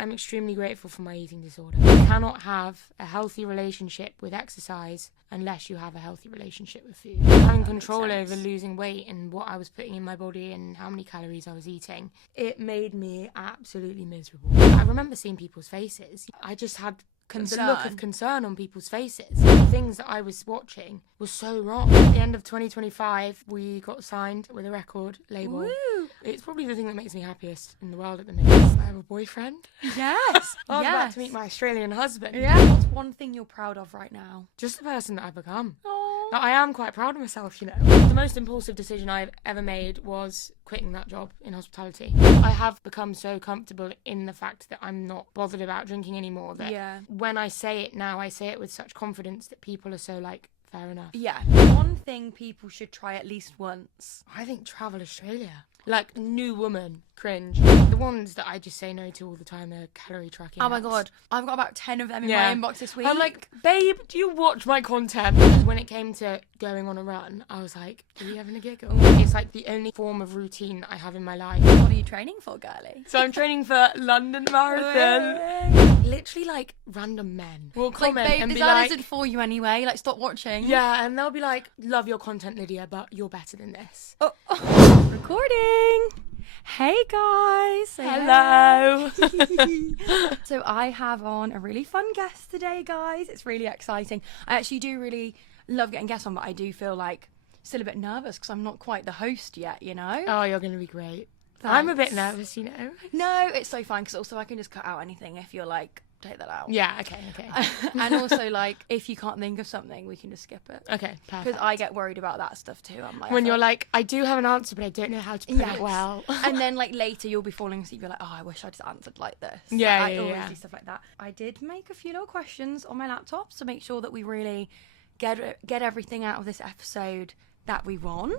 I'm extremely grateful for my eating disorder. You cannot have a healthy relationship with exercise unless you have a healthy relationship with food. Having control over losing weight and what I was putting in my body and how many calories I was eating, it made me absolutely miserable. I remember seeing people's faces. I just had the look of concern on people's faces. The things that I was watching were so wrong. At the end of 2025, we got signed with a record label. Woo. It's probably the thing that makes me happiest in the world at the minute. I have a boyfriend. Yes. I was about to meet my Australian husband. Yeah. What's one thing you're proud of right now? Just the person that I've become. Oh. I am quite proud of myself, you know. The most impulsive decision I've ever made was quitting that job in hospitality. I have become so comfortable in the fact that I'm not bothered about drinking anymore that when I say it now, I say it with such confidence that people are so like, fair enough. Yeah. One thing people should try at least once. I think travel Australia. Like, New Woman, cringe. The ones that I just say no to all the time are calorie tracking. Oh my God. I've got about 10 of them in my inbox this week. I'm like, babe, do you watch my content? When it came to going on a run, I was like, are you having a giggle? It's like the only form of routine that I have in my life. What are you training for, girlie? So I'm training for London Marathon. Literally, like, random men will comment like, babe, and this be like, isn't for you anyway. Like, stop watching. yeah, and they'll be like, love your content, Lydia, but you're better than this. Oh. Recording. Hey guys. Say hello. So I have on a really fun guest today, guys. It's really exciting. I actually do really love getting guests on, but I do feel like still a bit nervous because I'm not quite the host yet, you know? Oh, you're going to be great. Thanks. I'm a bit nervous, you know. No, it's so fine because also I can just cut out anything if you're like, take that out. Yeah, okay. And also, like, if you can't think of something, we can just skip it. Okay, perfect. Because I get worried about that stuff too. I'm like, when you're like, I do have an answer, but I don't know how to put it well. And then, like, later you'll be falling asleep. You're like, oh, I wish I just answered like this. Yeah, I always do stuff like that. I did make a few little questions on my laptop to make sure that we really get everything out of this episode that we want.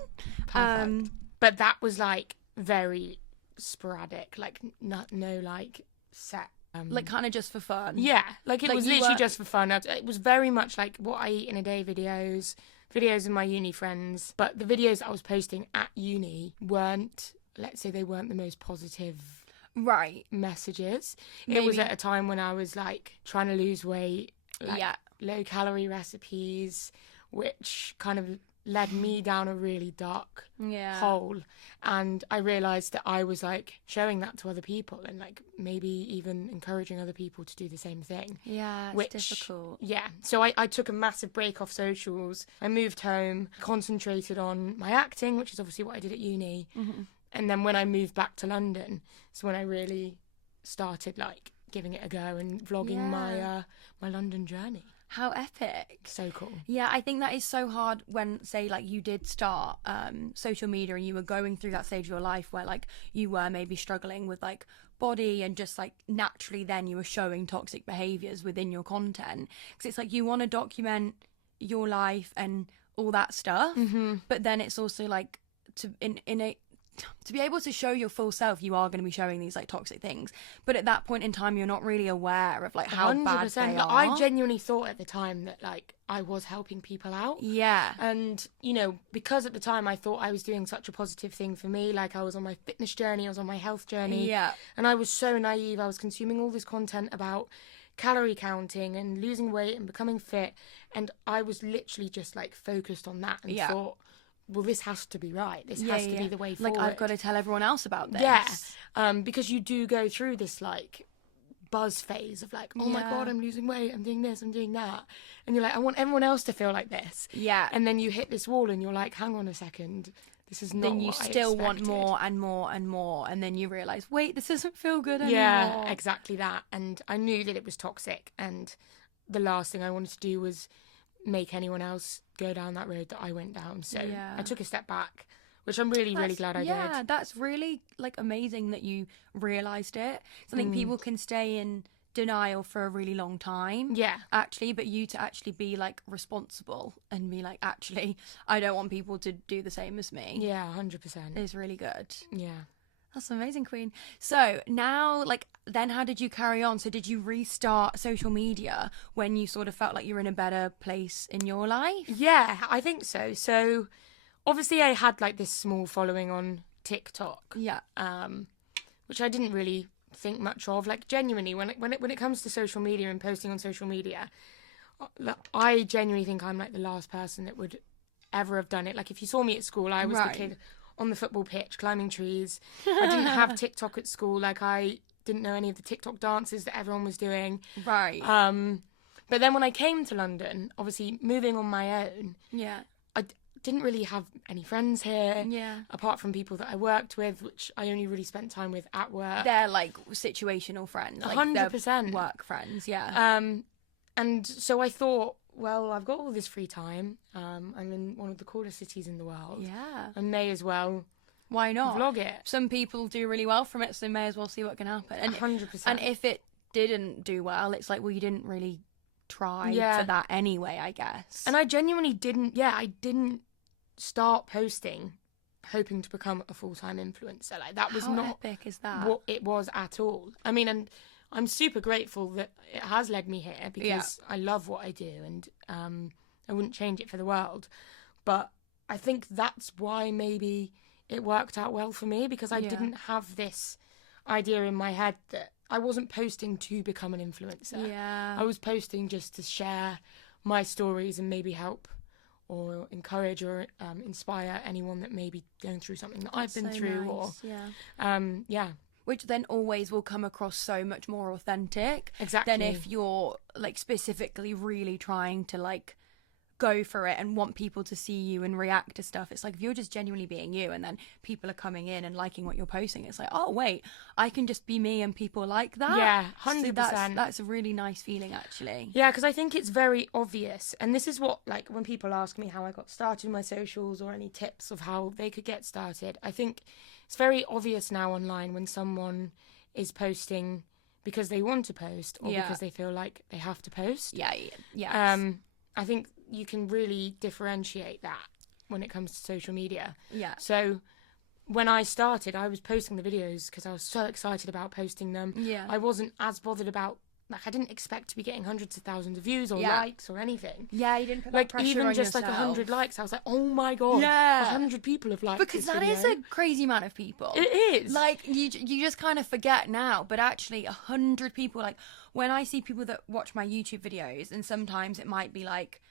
Perfect. But that was like very sporadic, like no like set. Like kind of just for fun. Yeah, like it was literally just for fun. It was very much like what I eat in a day videos of my uni friends. But the videos I was posting at uni weren't, let's say, they weren't the most positive messages. Maybe. It was at a time when I was like trying to lose weight, like low calorie recipes, which kind of led me down a really dark hole. And I realised that I was like showing that to other people and like maybe even encouraging other people to do the same thing. Yeah, it's difficult. Yeah. So I took a massive break off socials. I moved home, concentrated on my acting, which is obviously what I did at uni. Mm-hmm. And then when I moved back to London, it's when I really started like giving it a go and vlogging my London journey. How epic. So cool. Yeah, I think that is so hard when, say, like, you did start social media and you were going through that stage of your life where, like, you were maybe struggling with, like, body and just, like, naturally then you were showing toxic behaviours within your content. Because it's like you want to document your life and all that stuff, but then it's also, like, to be able to show your full self, you are going to be showing these like toxic things. But at that point in time, you're not really aware of like how 100%. Bad they are. I genuinely thought at the time that like I was helping people out. Yeah. And, you know, because at the time I thought I was doing such a positive thing for me, like I was on my fitness journey, I was on my health journey. Yeah. And I was so naive. I was consuming all this content about calorie counting and losing weight and becoming fit. And I was literally just like focused on that and thought, well, this has to be right. This has to be the way forward. Like, I've got to tell everyone else about this. Yeah, because you do go through this, like, buzz phase of, like, oh, my God, I'm losing weight, I'm doing this, I'm doing that. And you're like, I want everyone else to feel like this. Yeah. And then you hit this wall and you're like, hang on a second, this is not what I expected. Then you still want more and more and more. And then you realise, wait, this doesn't feel good anymore. Yeah, exactly that. And I knew that it was toxic. And the last thing I wanted to do was make anyone else go down that road that I went down. So I took a step back, which I'm really glad I did. Yeah, that's really like amazing that you realised it. So I think people can stay in denial for a really long time. Yeah. Actually, but you to actually be like responsible and be like, actually, I don't want people to do the same as me. Yeah, 100%. Is really good. Yeah. That's amazing, Queen. So now, like, then how did you carry on? So did you restart social media when you sort of felt like you were in a better place in your life? Yeah, I think so. So obviously I had like this small following on TikTok. Yeah. Which I didn't really think much of. Like, genuinely, when it comes to social media and posting on social media, I genuinely think I'm like the last person that would ever have done it. Like, if you saw me at school, I was the kid on the football pitch climbing trees. I didn't have TikTok at school. Like, I didn't know any of the TikTok dances that everyone was doing. Right. But then when I came to London, obviously moving on my own, I didn't really have any friends here. Yeah. Apart from people that I worked with, which I only really spent time with at work. They're like situational friends. Like 100%. Work friends, yeah. And so I thought, well, I've got all this free time. I'm in one of the coolest cities in the world. Yeah. I may as well. Why not? Vlog it. Some people do really well from it, so may as well see what can happen. And 100%. And if it didn't do well, it's like, well, you didn't really try for that anyway, I guess. And I genuinely didn't. Yeah, I didn't start posting hoping to become a full-time influencer. Like, that was not epic is that? What it was at all. I mean, and I'm super grateful that it has led me here, because I love what I do, and I wouldn't change it for the world. But I think that's why maybe it worked out well for me, because I didn't have this idea in my head that I wasn't posting to become an influencer. Yeah. I was posting just to share my stories and maybe help or encourage or inspire anyone that may be going through something that I've been through. Nice. Or which then always will come across so much more authentic than if you're like specifically really trying to like go for it and want people to see you and react to stuff. It's like, if you're just genuinely being you and then people are coming in and liking what you're posting, it's like, oh wait, I can just be me and people like that. Yeah, 100%. So that's a really nice feeling, actually. Yeah, because I think it's very obvious, and this is what, like, when people ask me how I got started in my socials or any tips of how they could get started, I think it's very obvious now online when someone is posting because they want to post or because they feel like they have to post. Yeah. I think you can really differentiate that when it comes to social media. Yeah. So when I started, I was posting the videos because I was so excited about posting them. Yeah. I wasn't as bothered about, like, I didn't expect to be getting hundreds of thousands of views or likes or anything. Yeah, you didn't put like that pressure even on just yourself. like 100 likes. I was like, oh my god, 100 people have liked because this that video. is a crazy amount of people. It is. Like, you just kind of forget now, but actually 100 people, like, when I see people that watch my YouTube videos, and sometimes it might be like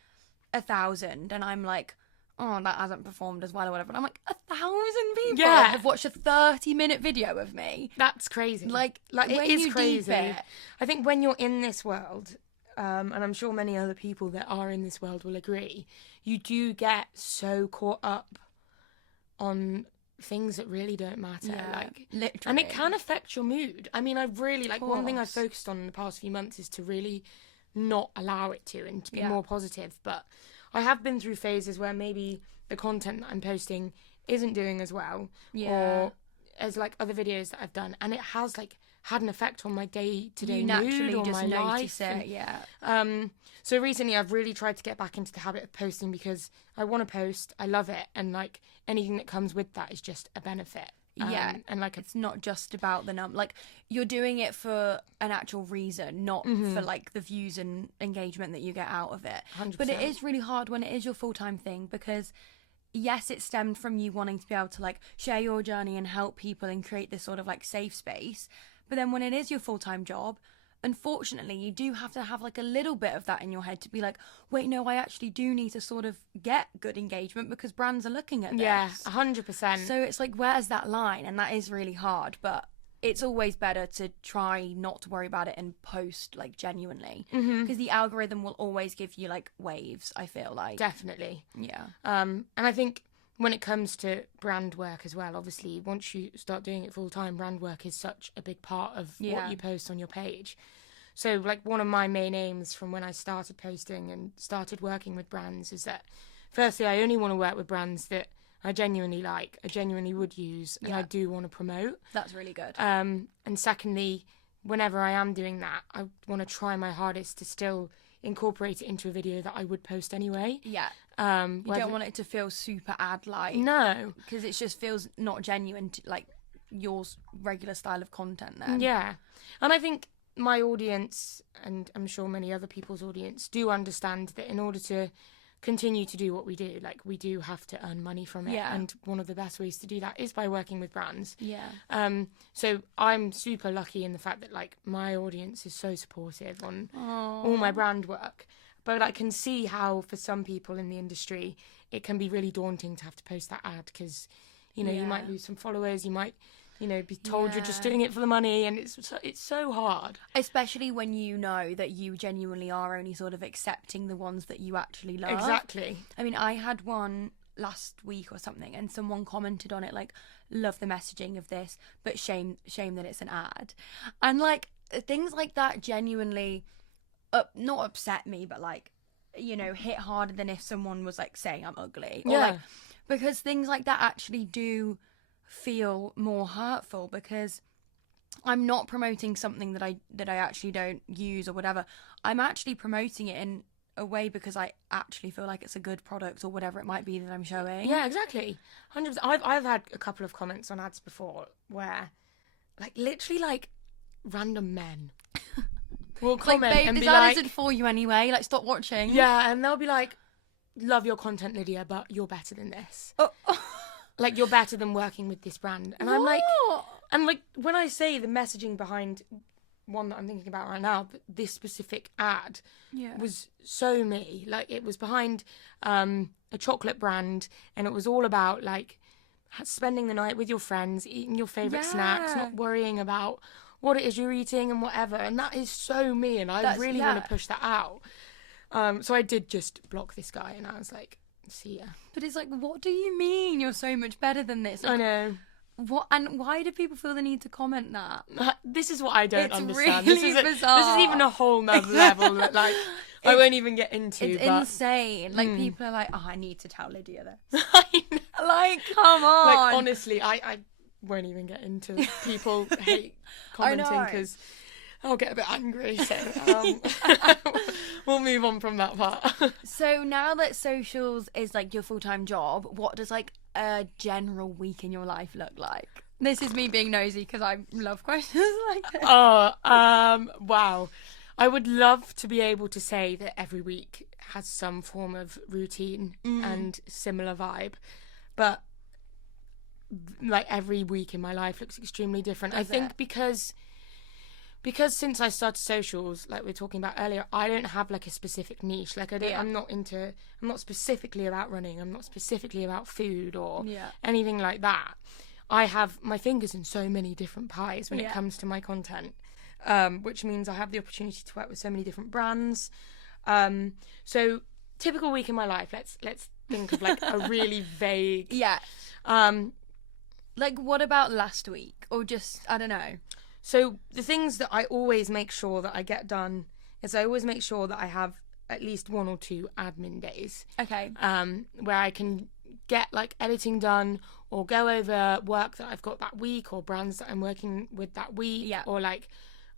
1,000, and I'm like, oh, that hasn't performed as well or whatever. And I'm like, 1,000 people have watched a 30-minute video of me. That's crazy. Like it is crazy. I think when you're in this world, and I'm sure many other people that are in this world will agree, you do get so caught up on things that really don't matter. Like, literally. And it can affect your mood. I mean, I've really, like, one thing I've focused on in the past few months is to really not allow it to, and to be more positive. But I have been through phases where maybe the content that I'm posting isn't doing as well, or as like other videos that I've done, and it has like had an effect on my day-to-day mood or my life. So recently I've really tried to get back into the habit of posting because I want to post. I love it, and like anything that comes with that is just a benefit. And like it's not just about the like you're doing it for an actual reason, not for like the views and engagement that you get out of it. 100%. But it is really hard when it is your full-time thing, because yes, it stemmed from you wanting to be able to like share your journey and help people and create this sort of like safe space. But then when it is your full-time job, unfortunately, you do have to have like a little bit of that in your head to be like, wait, no, I actually do need to sort of get good engagement because brands are looking at this. Yeah, 100%. So it's like, where's that line? And that is really hard, but it's always better to try not to worry about it and post like genuinely, because the algorithm will always give you like waves, I feel like. Definitely. Yeah. And I think when it comes to brand work as well, obviously, once you start doing it full time, brand work is such a big part of what you post on your page. So, like, one of my main aims from when I started posting and started working with brands is that, firstly, I only want to work with brands that I genuinely like, I genuinely would use, and I do want to promote. That's really good. And secondly, whenever I am doing that, I want to try my hardest to still incorporate it into a video that I would post anyway. Yeah. You don't want it to feel super ad-like. No. Because it just feels not genuine to, like, your regular style of content then. Yeah. And I think my audience, and I'm sure many other people's audience, do understand that in order to continue to do what we do. Like, we do have to earn money from it. Yeah. And one of the best ways to do that is by working with brands. Yeah. So I'm super lucky in the fact that, like, my audience is so supportive on all my brand work. But I can see how, for some people in the industry, it can be really daunting to have to post that ad because, you know, you might lose some followers, you might, you know, be told you're just doing it for the money, and it's so hard. Especially when you know that you genuinely are only sort of accepting the ones that you actually love. Exactly. I mean, I had one last week or something, and someone commented on it like, love the messaging of this, but shame that it's an ad. And like, things like that genuinely not upset me, but like, you know, hit harder than if someone was like saying I'm ugly. Or like, because things like that actually do feel more hurtful, because I'm not promoting something that I actually don't use or whatever. I'm actually promoting it in a way because I actually feel like it's a good product or whatever it might be that I'm showing. Yeah, exactly. 100%. I've had a couple of comments on ads before where, like, literally, like, random men will comment like, babe, and this be ad like, isn't for you anyway. Like, stop watching. yeah, and they'll be like, love your content, Lydia, but you're better than this. Oh. Like, you're better than working with this brand. And I'm like, and like, when I say the messaging behind one that I'm thinking about right now, this specific ad was so me. Like, it was behind a chocolate brand, and it was all about, like, spending the night with your friends, eating your favourite snacks, not worrying about what it is you're eating and whatever. And that is so me, and I really want to push that out. So I did just block this guy, and I was like, see ya. But it's like, what do you mean you're so much better than this? Like, I know. What, and why do people feel the need to comment that? This is what I don't understand. Really bizarre. This is even a whole nother level that, like, I won't even get into. It's insane. Like, people are like, oh, I need to tell Lydia this. I know. Like, come on. Like, honestly, I won't even get into people hate commenting because I'll get a bit angry. So we'll move on from that part. So now that socials is like your full-time job, what does like a general week in your life look like? This is me being nosy because I love questions like this. Wow. I would love to be able to say that every week has some form of routine and similar vibe, but like, every week in my life looks extremely different. I think because since I started socials, like we were talking about earlier, I don't have like a specific niche. Like, I'm not specifically about running. I'm not specifically about food or anything like that. I have my fingers in so many different pies when it comes to my content, which means I have the opportunity to work with so many different brands. So typical week in my life. Let's think of like a really vague. Like, what about last week, or just, I don't know. So the things that I always make sure that I get done is I always make sure that I have at least 1 or 2 admin days. Okay. Where I can get like editing done or go over work that I've got that week or brands that I'm working with that week or like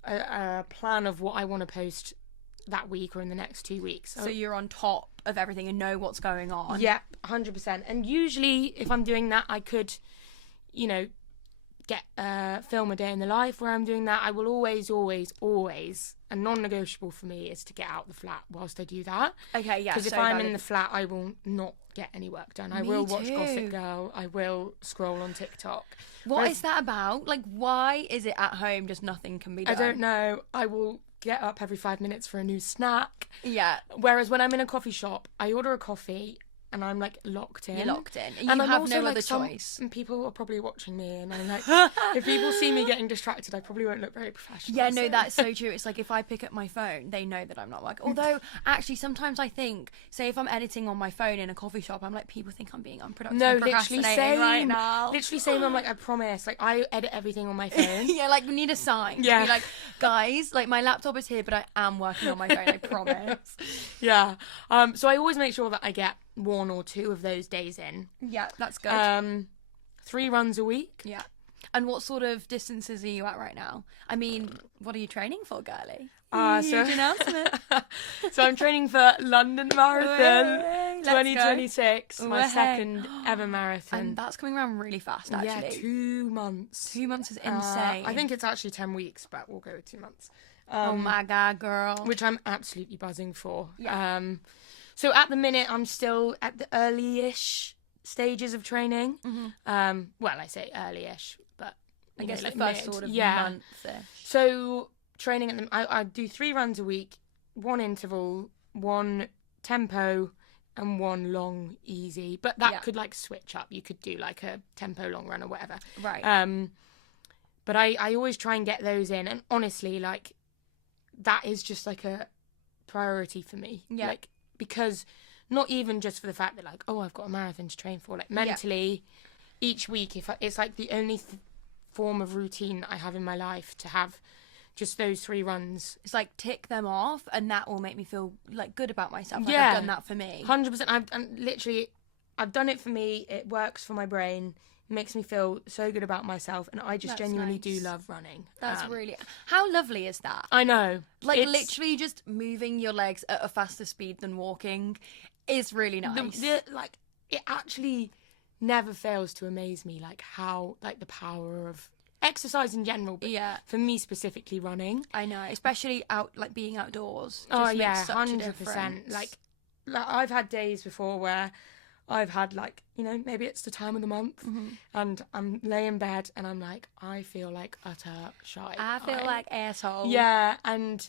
a plan of what I want to post that week or in the next 2 weeks. So you're on top of everything and know what's going on. Yeah, 100%. And usually if I'm doing that, I could, you know, get film a day in the life where I'm doing that. I will always, and non-negotiable for me is to get out the flat whilst I do that. Okay, yeah. Because if I'm in the flat, I will not get any work done. I will watch Gossip Girl. I will scroll on TikTok. What is that about? Like, why is it at home just nothing can be done? I don't know. I will get up every 5 minutes for a new snack. Yeah. Whereas when I'm in a coffee shop, I order a coffee and I'm like locked in. You're locked in. And you I'm have also, no like, other choice. And people are probably watching me, and I'm like, if people see me getting distracted, I probably won't look very professional. Yeah, no, that's so true. It's like if I pick up my phone, they know that I'm not working. Although, actually, sometimes I think, say if I'm editing on my phone in a coffee shop, I'm like, people think I'm being unproductive. No, and literally procrastinating same. right now. Literally same. I'm like, I promise. Like, I edit everything on my phone. Yeah, like, we need a sign. Yeah. Be like, guys, like, my laptop is here, but I am working on my phone, I promise. Yeah. So I always make sure that I get 1 or 2 of those days in. Yeah, that's good. 3 runs a week. Yeah. And what sort of distances are you at right now? I mean, what are you training for, girlie? Huge announcement. So I'm training for London Marathon 2026, my second ever marathon. And that's coming around really fast, actually. Yeah, 2 months. 2 months is insane. I think it's actually 10 weeks, but we'll go with 2 months. Oh my God, girl. Which I'm absolutely buzzing for. Yeah. So at the minute, I'm still at the early-ish stages of training. Well, I say early-ish, but I guess like the first mid. sort of Yeah. month-ish. So training at the I do 3 runs a week, 1 interval, 1 tempo, and 1 long easy. But that could like switch up. You could do like a tempo long run or whatever. Right. But I always try and get those in, and honestly, like that is just like a priority for me. Yeah. Like, because not even just for the fact that like, oh, I've got a marathon to train for. Like mentally, each week, it's like the only form of routine that I have in my life to have just those 3 runs. It's like tick them off, and that will make me feel like good about myself. Like Yeah. I've done that for me. 100%. I've done it for me. It works for my brain. It makes me feel so good about myself, and I just genuinely do love running. That's really... How lovely is that? I know. Like, literally just moving your legs at a faster speed than walking is really nice. Like, it actually never fails to amaze me, like, how, like, the power of exercise in general, but for me specifically, running. I know, especially like, being outdoors. Makes such 100%. a difference. Like, I've had days before where I've had, like, you know, maybe it's the time of the month, and I'm laying in bed and I'm like, I feel like utter shite. I feel like asshole. Yeah, and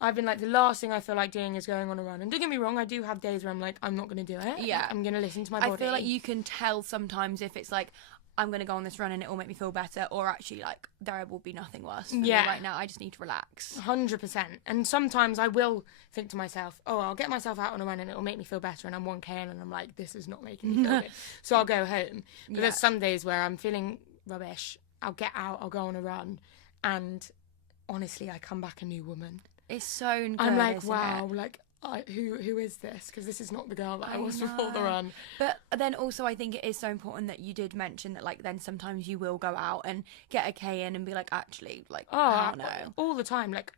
I've been like, the last thing I feel like doing is going on a run. And don't get me wrong, I do have days where I'm like, I'm not going to do it. Yeah. Like, I'm going to listen to my body. I feel like you can tell sometimes if it's like, I'm going to go on this run and it will make me feel better, or actually, like, there will be nothing worse for me right now. I just need to relax. 100%. And sometimes I will think to myself, oh, I'll get myself out on a run and it will make me feel better. And I'm 1K in and I'm like, this is not making me feel good. So I'll go home. But there's some days where I'm feeling rubbish. I'll get out, I'll go on a run. And honestly, I come back a new woman. It's so good, I'm like, wow, like, who is this? Because this is not the girl that I was before the run. But then also, I think it is so important that you did mention that, like, then sometimes you will go out and get a K in and be like, actually, like, I don't know. All the time. Like,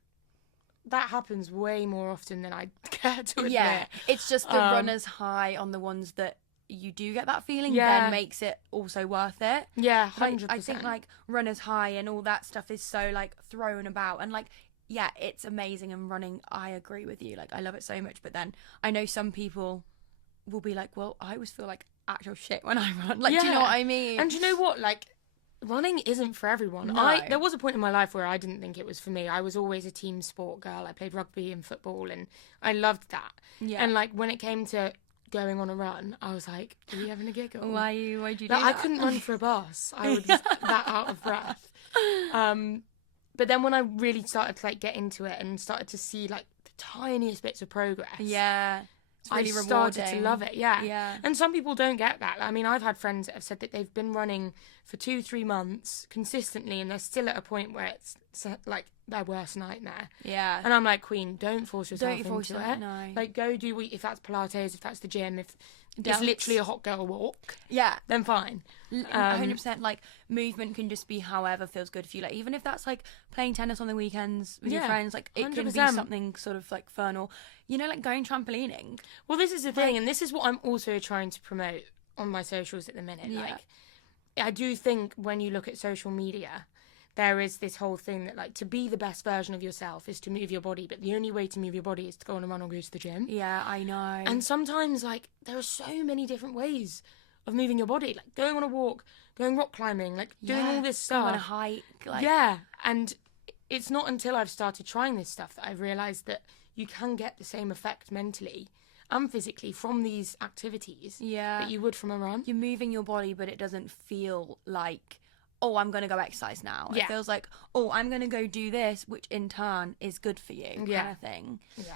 that happens way more often than I care to admit. Yeah, it's just the runner's high on the ones that you do get that feeling then makes it also worth it. Yeah, 100%. I think, like, runner's high and all that stuff is so, like, thrown about, and, like, yeah, it's amazing, and running, I agree with you. Like, I love it so much. But then I know some people will be like, well, I always feel like actual shit when I run. Like, do you know what I mean? And do you know what? Like, running isn't for everyone. No. There was a point in my life where I didn't think it was for me. I was always a team sport girl. I played rugby and football, and I loved that. Yeah. And, like, when it came to going on a run, I was like, are you having a giggle? Why'd you do that? I couldn't run for a bus. I was that out of breath. But then when I really started to, like, get into it and started to see, like, the tiniest bits of progress, it's really I started to love it. Yeah. And some people don't get that. I mean, I've had friends that have said that they've been running for 2-3 months consistently, and they're still at a point where it's like their worst nightmare. Yeah. And I'm like, Queen, don't force yourself into it. No. Like, go do if that's Pilates, if that's the gym, if it's literally a hot girl walk. Yeah. Then fine. 100%. Like, movement can just be however feels good for you. Like, even if that's like playing tennis on the weekends with your friends, like, it 100%. Can be something sort of like fun, or, you know, like going trampolining. Well, this is the thing, and this is what I'm also trying to promote on my socials at the minute. Yeah. Like, I do think when you look at social media, there is this whole thing that, like, to be the best version of yourself is to move your body, but the only way to move your body is to go on a run or go to the gym. Yeah, I know. And sometimes, like, there are so many different ways of moving your body, like going on a walk, going rock climbing, like doing all this stuff. Going on a hike. Like... Yeah, and it's not until I've started trying this stuff that I've realised that you can get the same effect mentally and physically from these activities that you would from a run. You're moving your body, but it doesn't feel like, oh, I'm going to go exercise now. It feels like, oh, I'm going to go do this, which in turn is good for you, kind of thing. Yeah.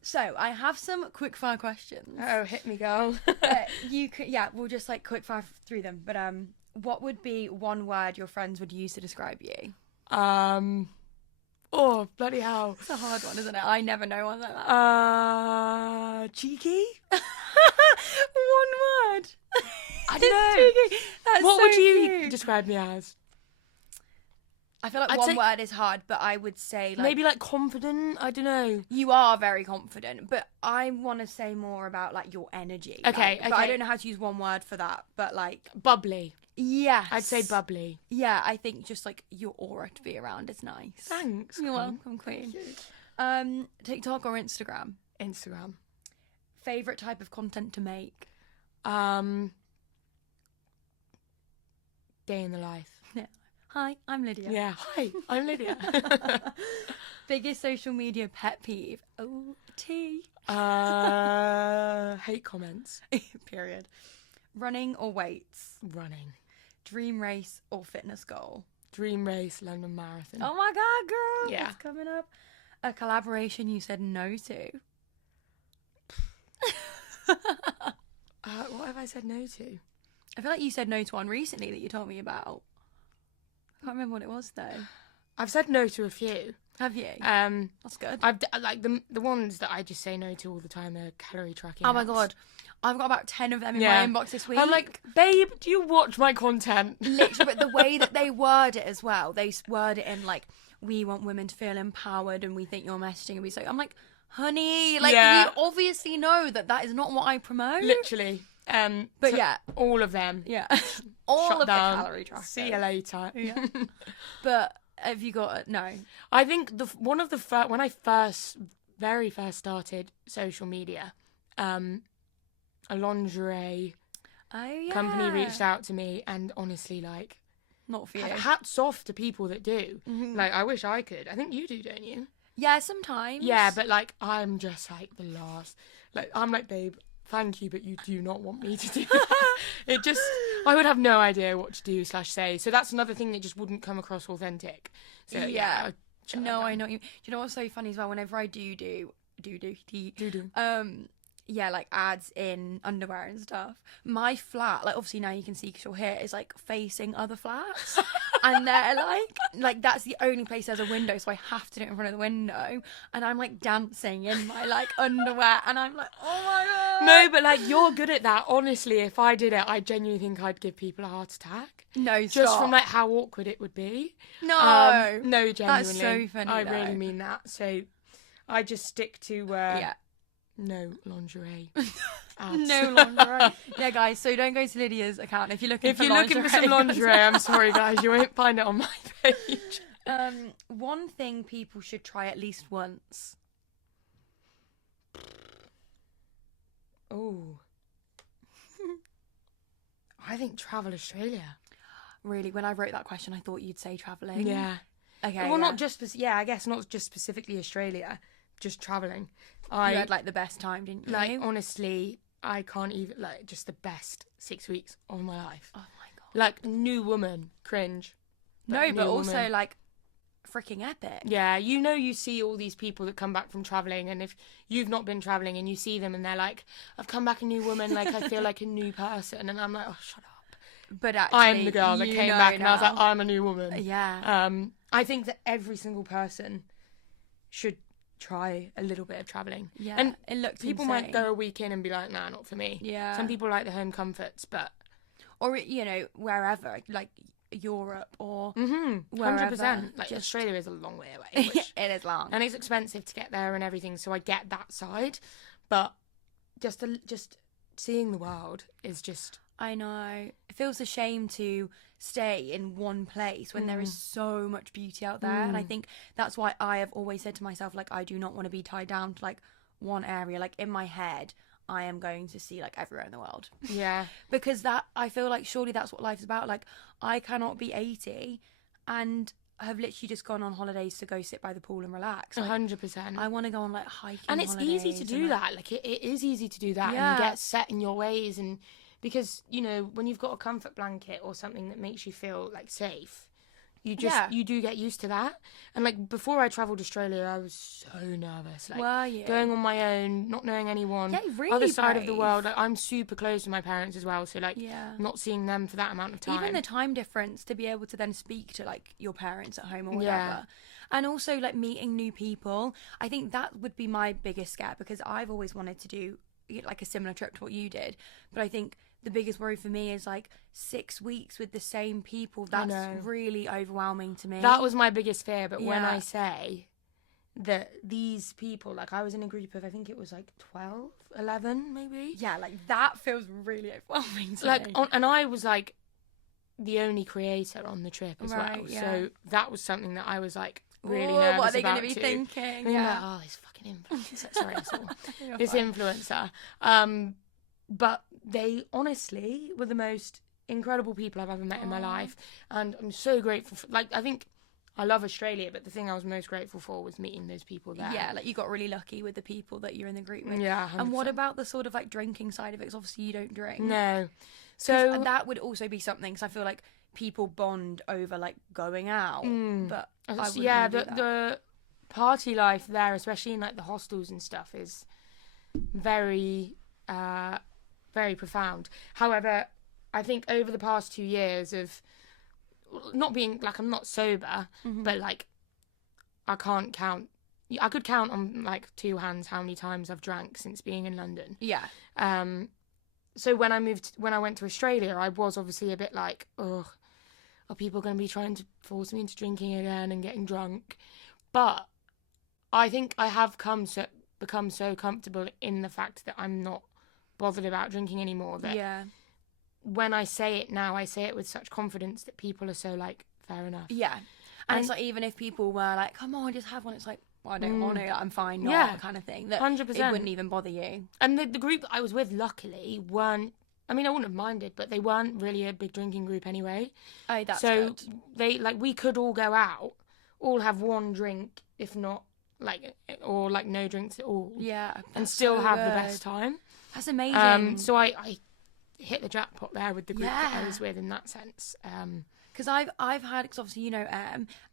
So I have some quickfire questions. Oh, hit me, girl. You could, we'll just like quickfire through them. But what would be one word your friends would use to describe you? Oh, bloody hell. It's a hard one, isn't it? I never know one like that. Cheeky? One word. I don't know. Cheeky. That's what so would you cute. describe me as? I feel like one word is hard, but I would say like... Maybe like confident? I don't know. You are very confident, but I want to say more about like your energy. Okay. But I don't know how to use one word for that, but like... Bubbly. Yes. I'd say bubbly. Yeah, I think just like your aura to be around is nice. Thanks. You're welcome, Queen. TikTok or Instagram? Instagram. Favorite type of content to make? Day in the life. Yeah. Hi, I'm Lydia. Yeah, hi, I'm Lydia. Biggest social media pet peeve? Oh, tea. Hate comments. Period. Running or weights? Running. Dream race or fitness goal? Dream race, London Marathon. Oh my God, girl. Yeah. It's coming up. A collaboration you said no to? What have I said no to? I feel like you said no to one recently that you told me about. I can't remember what it was though. I've said no to a few. Have you? That's good. I've like the ones that I just say no to all the time are calorie tracking. Oh my apps. God. I've got about 10 of them in Yeah. my inbox this week. I'm like, babe, do you watch my content? Literally, but the way that they word it as well, they word it in like, we want women to feel empowered and we think your messaging will be so. I'm like, honey, like Yeah. you obviously know that is not what I promote. Literally. But so yeah. all of them. Yeah. All Shut of down. the calorie trackers. See you later. Yeah. But have you got no? I think one of the when I very first started social media, a lingerie company reached out to me, and honestly, like, not for you. hats off to people that do. Mhm. Like, I wish I could. I think you do, don't you? Yeah, sometimes. Yeah, but like, I'm just like the last. Like, I'm like, babe, thank you, but you do not want me to do that. It just, I would have no idea what to do / say. So that's another thing that just wouldn't come across authentic. So Yeah. shut No, that I down. know what you. Do you know what's so funny as well? Whenever I do, Do. yeah, like ads in underwear and stuff. My flat, like obviously now you can see because you're here, is like facing other flats, and they're like that's the only place there's a window, so I have to do it in front of the window, and I'm like dancing in my like underwear, and I'm like, oh my God. No, but like, you're good at that. Honestly, if I did it, I genuinely think I'd give people a heart attack. No, Just stop. from like how awkward it would be. No. No, genuinely. That's so funny, I though. really mean that. So I just stick to Yeah. no lingerie. ads. No lingerie. Yeah, guys, so don't go to Lydia's account if you're looking If for you're looking for some lingerie, I'm sorry, guys, you won't find it on my page. One thing people should try at least once. Oh. I think travel Australia. Really, when I wrote that question, I thought you'd say travelling. Yeah. Okay. Well, yeah. not just, I guess not just specifically Australia, just travelling. You had like the best time, didn't you? Like, honestly, I can't even, like, just the best 6 weeks of my life. Oh my God. Like, new woman, cringe. No, but new also woman. like freaking epic. Yeah, you see all these people that come back from travelling, and if you've not been travelling and you see them and they're like, I've come back a new woman, like, I feel like a new person, and I'm like, oh, shut up. But actually, I'm the girl that you came know back and I was like, now. I'm a new woman. Yeah. I think that every single person should try a little bit of travelling. Yeah. And it looks people insane. might go a week in and be like, nah, not for me. Yeah. Some people like the home comforts, but... Or, you know, wherever, like Europe or 100%. wherever, Like, just- Australia is a long way away. Which, it is long. and it's expensive to get there and everything, so I get that side. But just seeing the world is just... I know. It feels a shame to stay in one place when there is so much beauty out there. And I think that's why I have always said to myself, like, I do not want to be tied down to, like, one area. Like, in my head, I am going to see, like, everywhere in the world. Yeah. Because that, I feel like surely that's what life's about. Like, I cannot be 80 and have literally just gone on holidays to go sit by the pool and relax. Like, 100%. I want to go on, like, hiking And it's easy to holidays do and, like, that. Like, it is easy to do that Yeah. and get set in your ways. And because, you know, when you've got a comfort blanket or something that makes you feel, like, safe, you just, Yeah. you do get used to that. And, like, before I travelled Australia, I was so nervous. Like, Were you? going on my own, not knowing anyone. Yeah, really Other side of the brave. world. Like, I'm super close to my parents as well. So, like, Yeah. not seeing them for that amount of time. Even the time difference to be able to then speak to like your parents at home or whatever. Yeah. And also like meeting new people. I think that would be my biggest scare because I've always wanted to do like a similar trip to what you did. But I think the biggest worry for me is like 6 weeks with the same people. That's know. really overwhelming to me. That was my biggest fear. But when Yeah. I say that these people, like, I was in a group of, I think it was like 12, 11 maybe. Yeah, like that feels really overwhelming to Like, me. and I was like the only creator on the trip as Right, well. yeah. So that was something that I was like, really Ooh, nervous what are they about going to be too. thinking? They're Yeah. like, oh, this fucking influencer. Sorry, that's all. You're This fine. influencer. But they honestly were the most incredible people I've ever met in my life, and I'm so grateful for, like, I think I love Australia, but the thing I was most grateful for was meeting those people there. Yeah, like you got really lucky with the people that you're in the group with. Yeah, 100%. And what about the sort of like drinking side of it? 'Cause obviously you don't drink. No. 'Cause So that would also be something. Because I feel like people bond over like going out, but I wouldn't yeah, wanna do that. the party life there, especially in like the hostels and stuff, is very, very profound. However, I think over the past 2 years of not being like, I'm not sober, but like I can't count. I could count on like 2 hands how many times I've drank since being in London. Yeah. So when I went to Australia, I was obviously a bit like, ugh, are people going to be trying to force me into drinking again and getting drunk? But I think I have become so comfortable in the fact that I'm not bothered about drinking anymore that Yeah. when I say it now, I say it with such confidence that people are so like, fair enough. Yeah. And it's like, even if people were like, come on, just have one, it's like, well, I don't want to, I'm fine, not Yeah. kind of thing. That 100%. It wouldn't even bother you. And the group that I was with, luckily, weren't, I mean, I wouldn't have minded, but they weren't really a big drinking group anyway. Oh, that's so good. they, like, we could all go out, all have one drink, if not, like, or like no drinks at all. Yeah. And that's still so have the good. best time. That's amazing. So I hit the jackpot there with the group that I Yeah. was with in that sense. Because I've had, because obviously you know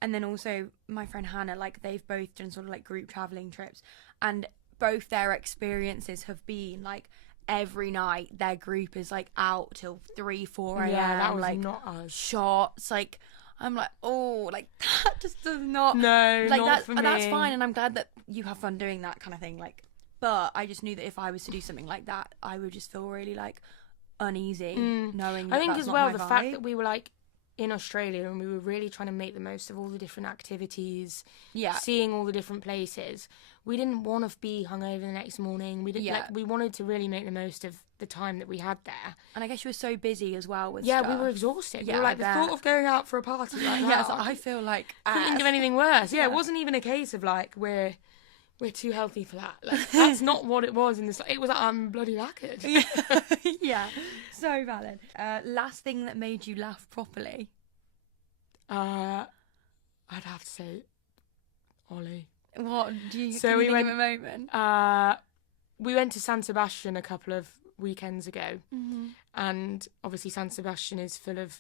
and then also my friend Hannah, like they've both done sort of like group traveling trips, and both their experiences have been like every night their group is like out till 3-4 a.m. Yeah, that was like not us. shots. Like I'm like, oh, like that just does not. No, like not for me. that's fine, and I'm glad that you have fun doing that kind of thing. Like, but I just knew that if I was to do something like that, I would just feel really like uneasy knowing. I think that's as not well my the vibe. fact that we were like in Australia and we were really trying to make the most of all the different activities, seeing all the different places. We didn't want to be hungover the next morning. We didn't like. We wanted to really make the most of the time that we had there. And I guess you were so busy as well with Yeah, stuff. we were exhausted. Yeah, we were like I the bet. thought of going out for a party like that. Yeah, so I feel like couldn't think of anything worse. Yeah, it wasn't even a case of like we're too healthy for that. Like that's not what it was in this. It was like, I'm bloody knackered. yeah, so valid. Last thing that made you laugh properly? I'd have to say Ollie. What do you? So can you we think of a moment? We went to San Sebastian a couple of weekends ago, and obviously San Sebastian is full of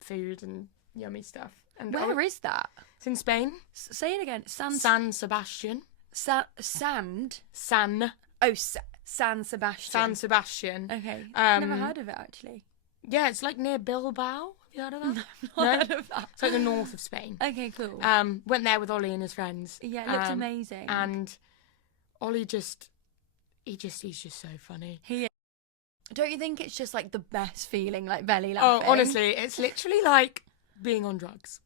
food and yummy stuff. And Where is that? it's in Spain. Say it again. San Sebastian. Sand. San San Sebastian. San Sebastian. Okay. Never heard of it actually. Yeah, it's like near Bilbao. Have you heard of that? Not heard of that. It's like the north of Spain. Okay, cool. Went there with Ollie and his friends. Yeah, it looks amazing. And Ollie he's just so funny. Don't you think it's just like the best feeling, like belly laughing? Oh, honestly, it's literally like being on drugs.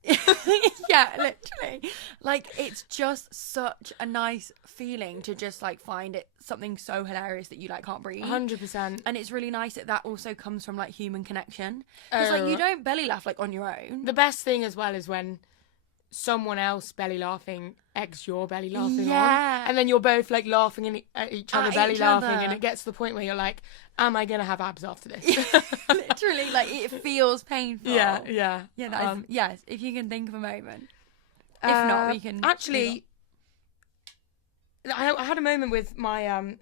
Yeah, literally. Like, it's just such a nice feeling to just like find it something so hilarious that you like can't breathe. 100%. And it's really nice that also comes from like human connection. Because like you don't belly laugh like on your own. The best thing as well is when someone else belly laughing eggs your belly laughing Yeah. on, and then you're both like laughing at each other belly laughing, other. and it gets to the point where you're like, am I gonna have abs after this? Literally, like it feels painful. yeah. Yeah, that is, yes, if you can think of a moment. If not, we can actually I had a moment with my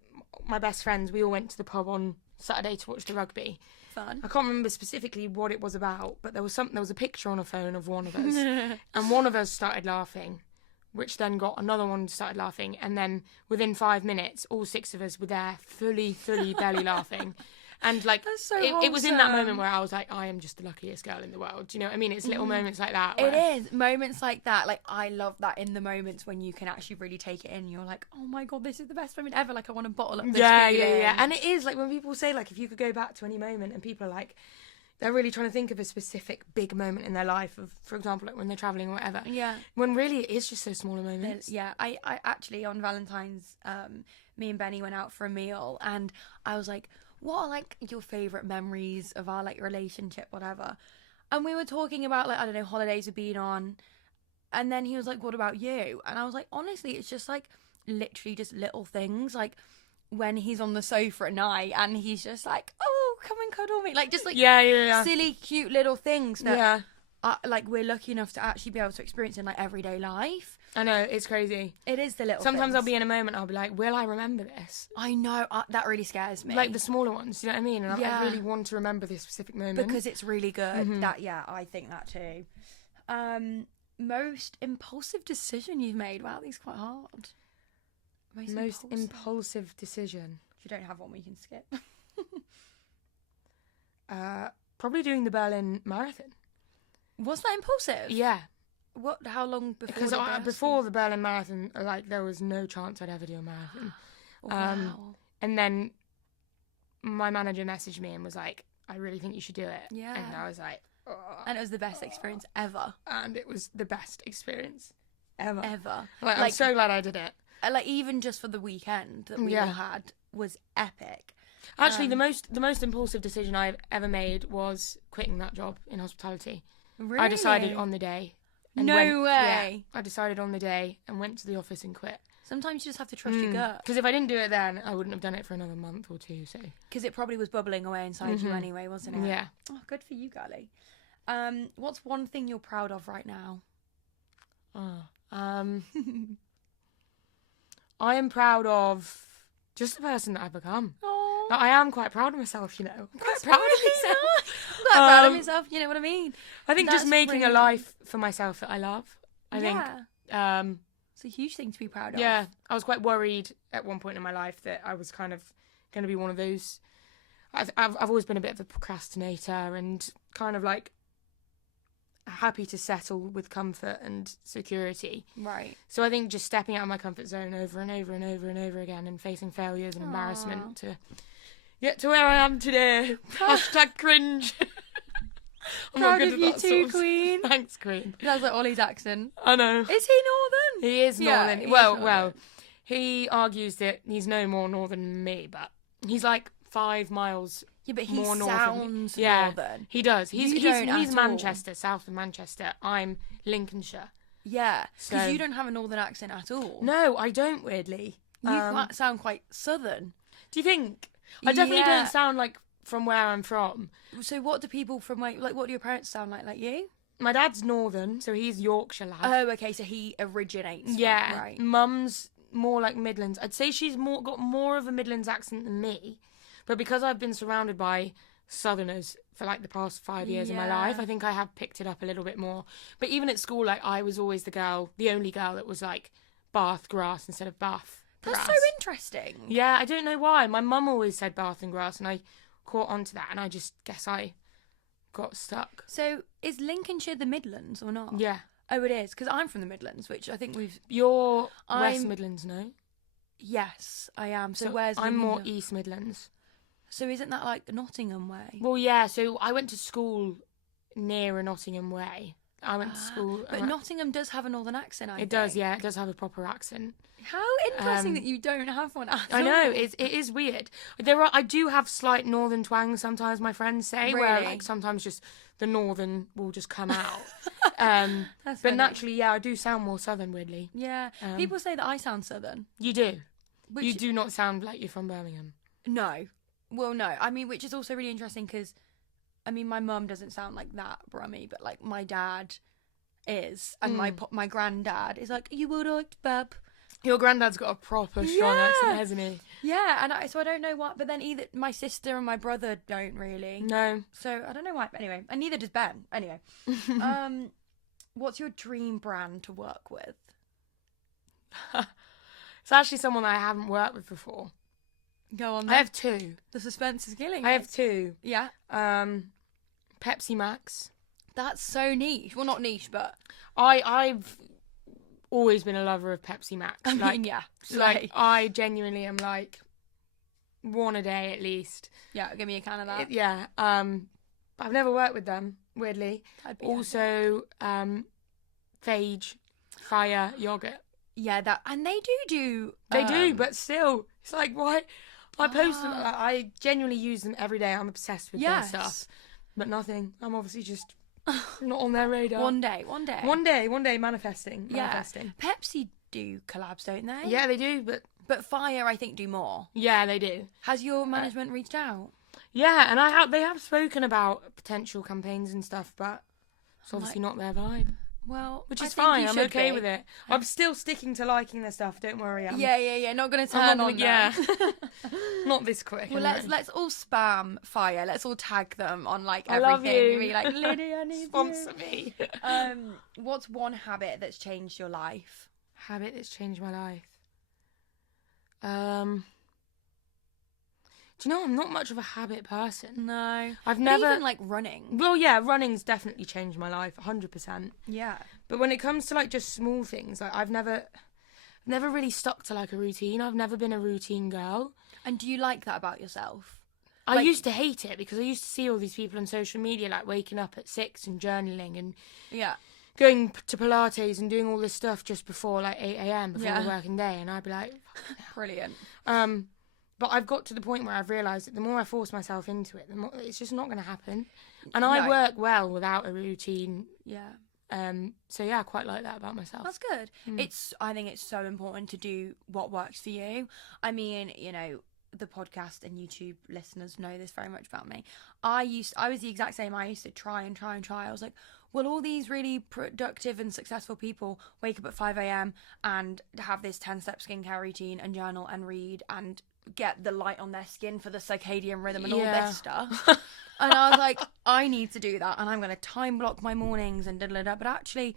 my best friends. We all went to the pub on Saturday to watch the rugby. Fun. I can't remember specifically what it was about, but there was a picture on a phone of one of us, and one of us started laughing, which then got another one started laughing, and then within 5 minutes, all 6 of us were there, fully belly laughing. And like That's so it was in that wholesome. moment where I was like, I am just the luckiest girl in the world. Do you know what I mean? It's little moments like that. It Where, is moments like that. Like I love that in the moments when you can actually really take it in. You're like, oh my god, this is the best moment ever. Like I want to bottle up this feeling. Yeah. And it is like when people say like if you could go back to any moment, and people are like, they're really trying to think of a specific big moment in their life of, for example, like when they're traveling or whatever. Yeah. When really it is just those smaller moments. Yeah, I actually on Valentine's, me and Benny went out for a meal, and I was like, what are like your favourite memories of our like relationship, whatever? And we were talking about like, I don't know, holidays we've been on, And then he was like, what about you? And I was like, honestly, it's just like literally just little things. Like when he's on the sofa at night and he's just like, oh, come and cuddle me. Like just like silly, cute little things that like we're lucky enough to actually be able to experience in like everyday life. I know, it's crazy. It is the little Sometimes things. I'll be in a moment, I'll be like, will I remember this? I know, that really scares me. Like the smaller ones, you know what I mean? And I really want to remember this specific moment. Because it's really good. I think that too. Most impulsive decision you've made? Wow, these are quite hard. Most impulsive decision. If you don't have one, we can skip. Probably doing the Berlin Marathon. Was that impulsive? Yeah. What? How long before? Because before the Berlin Marathon, like there was no chance I'd ever do a marathon. Wow. And then my manager messaged me and was like, "I really think you should do it." Yeah. And I was like, "Oh." And it was the best experience ever. And it was the best experience ever. Like, I'm so glad I did it. Like even just for the weekend that we all had was epic. Actually, the most impulsive decision I've ever made was quitting that job in hospitality. Really? I decided on the day. No way. Yeah, I decided on the day and went to the office and quit. Sometimes you just have to trust your gut. Because if I didn't do it then, I wouldn't have done it for another month or two. So. Because it probably was bubbling away inside you anyway, wasn't it? Yeah. Oh, good for you, girlie. What's one thing you're proud of right now? I am proud of just the person that I've become. Oh, I am quite proud of myself, you know. I'm quite proud of myself. I'm quite proud of myself, you know what I mean? I think just making a life for myself that I love. I think it's a huge thing to be proud of. Yeah, I was quite worried at one point in my life that I was kind of going to be one of those. I've always been a bit of a procrastinator and kind of like happy to settle with comfort and security. Right. So I think just stepping out of my comfort zone over and over and over and over again and facing failures and embarrassment to get to where I am today. Hashtag cringe. I'm proud not good of you at that too, sort of... Queen. Thanks, Queen. That's like Ollie's accent. I know. Is he northern? He is northern. He Well, he argues that he's no more northern than me, but he's like 5 miles. Yeah, but he more sounds northern. northern. He does. He's at Manchester, south of Manchester. I'm Lincolnshire. Yeah, because So- you don't have a northern accent at all. No, I don't, weirdly. You sound quite southern. Do you think? I definitely Yeah. don't sound like from where I'm from. So what do people from where, like, what do your parents sound like you? My dad's northern, so he's Yorkshire lad. Oh, okay, so he originates from, Yeah, right. Mum's more like Midlands. I'd say she's got more of a Midlands accent than me, but because I've been surrounded by Southerners for like the past 5 years of my life, I think I have picked it up a little bit more. But even at school, like I was always the only girl that was like Bath grass instead of Bath grass. That's so interesting. Yeah, I don't know why. My mum always said Bath and grass, and I caught onto that, and I just guess I got stuck. So is Lincolnshire the Midlands or not? Yeah. Oh, it is, because I'm from the Midlands, which I think we've... You're I'm- West Midlands, no? Yes, I am. So where's I'm more Lincolnshire? East Midlands. So isn't that like Nottingham way? Well, yeah, so I went to school near a Nottingham way. I went to school... But Nottingham does have a northern accent, I think. It does, yeah. It does have a proper accent. How interesting that you don't have one at I all. know, it is weird. I do have slight northern twang sometimes, my friends say, where Really? like sometimes just the northern will just come out. That's But funny. naturally, yeah, I do sound more southern, weirdly. Yeah, people say that I sound southern. You do. Which, You do not sound like you're from Birmingham. No. Well, no. I mean, which is also really interesting because, I mean, my mum doesn't sound like that Brummy, but like my dad is, and my granddad is like, you would like bub. Your granddad's got a proper strong accent, hasn't he? Yeah, and so I don't know what, but then either my sister and my brother don't really. No. So I don't know why. But anyway, and neither does Ben. Anyway, what's your dream brand to work with? It's actually someone I haven't worked with before. Go on. I have 2. The suspense is killing. I have 2. Yeah. Pepsi Max. That's so niche. Well, not niche, but I've always been a lover of Pepsi Max. I mean, like, yeah. Like I genuinely am like one a day at least. Yeah, give me a can of that. Yeah. I've never worked with them, weirdly. That'd be Also, Phage Fire yogurt. yeah, that, and they do. They do, but still, it's like why? I post them. I genuinely use them every day. I'm obsessed with their stuff, but nothing. I'm obviously just Not on their radar. One day. One day, manifesting. Yeah. Pepsi do collabs, don't they? Yeah, they do, But Fire, I think, do more. Yeah, they do. Has your management reached out? Yeah, and they have spoken about potential campaigns and stuff, but it's obviously not their vibe. Well, which is fine. I'm okay with it. I'm still sticking to liking their stuff. Don't worry. Yeah. Not going to turn on them. Yeah. Not this quick. Well, let's all spam Fire. Let's all tag them on like I everything. love you. Be like, Lydia, I need Sponsor me. What's one habit that's changed your life? Habit that's changed my life. Do you know I'm not much of a habit person? No. I've never... Even like running. Well, yeah, running's definitely changed my life, 100%. Yeah. But when it comes to like just small things, like I've never really stuck to like a routine. I've never been a routine girl. And do you like that about yourself? I used to hate it because I used to see all these people on social media like waking up at 6 and journaling and going to Pilates and doing all this stuff just before like 8 a.m. before the working day, and I'd be like, brilliant. But I've got to the point where I've realised that the more I force myself into it, the more it's just not going to happen. And I work well without a routine. Yeah. So yeah, I quite like that about myself. That's good. I think it's so important to do what works for you. I mean, you know, the podcast and YouTube listeners know this very much about me. I was the exact same. I used to try. I was like, well, all these really productive and successful people wake up at 5 a.m. and have this 10-step skincare routine and journal and read and get the light on their skin for the circadian rhythm and all this stuff. And I was like, I need to do that, and I'm going to time block my mornings and da-da-da. But actually,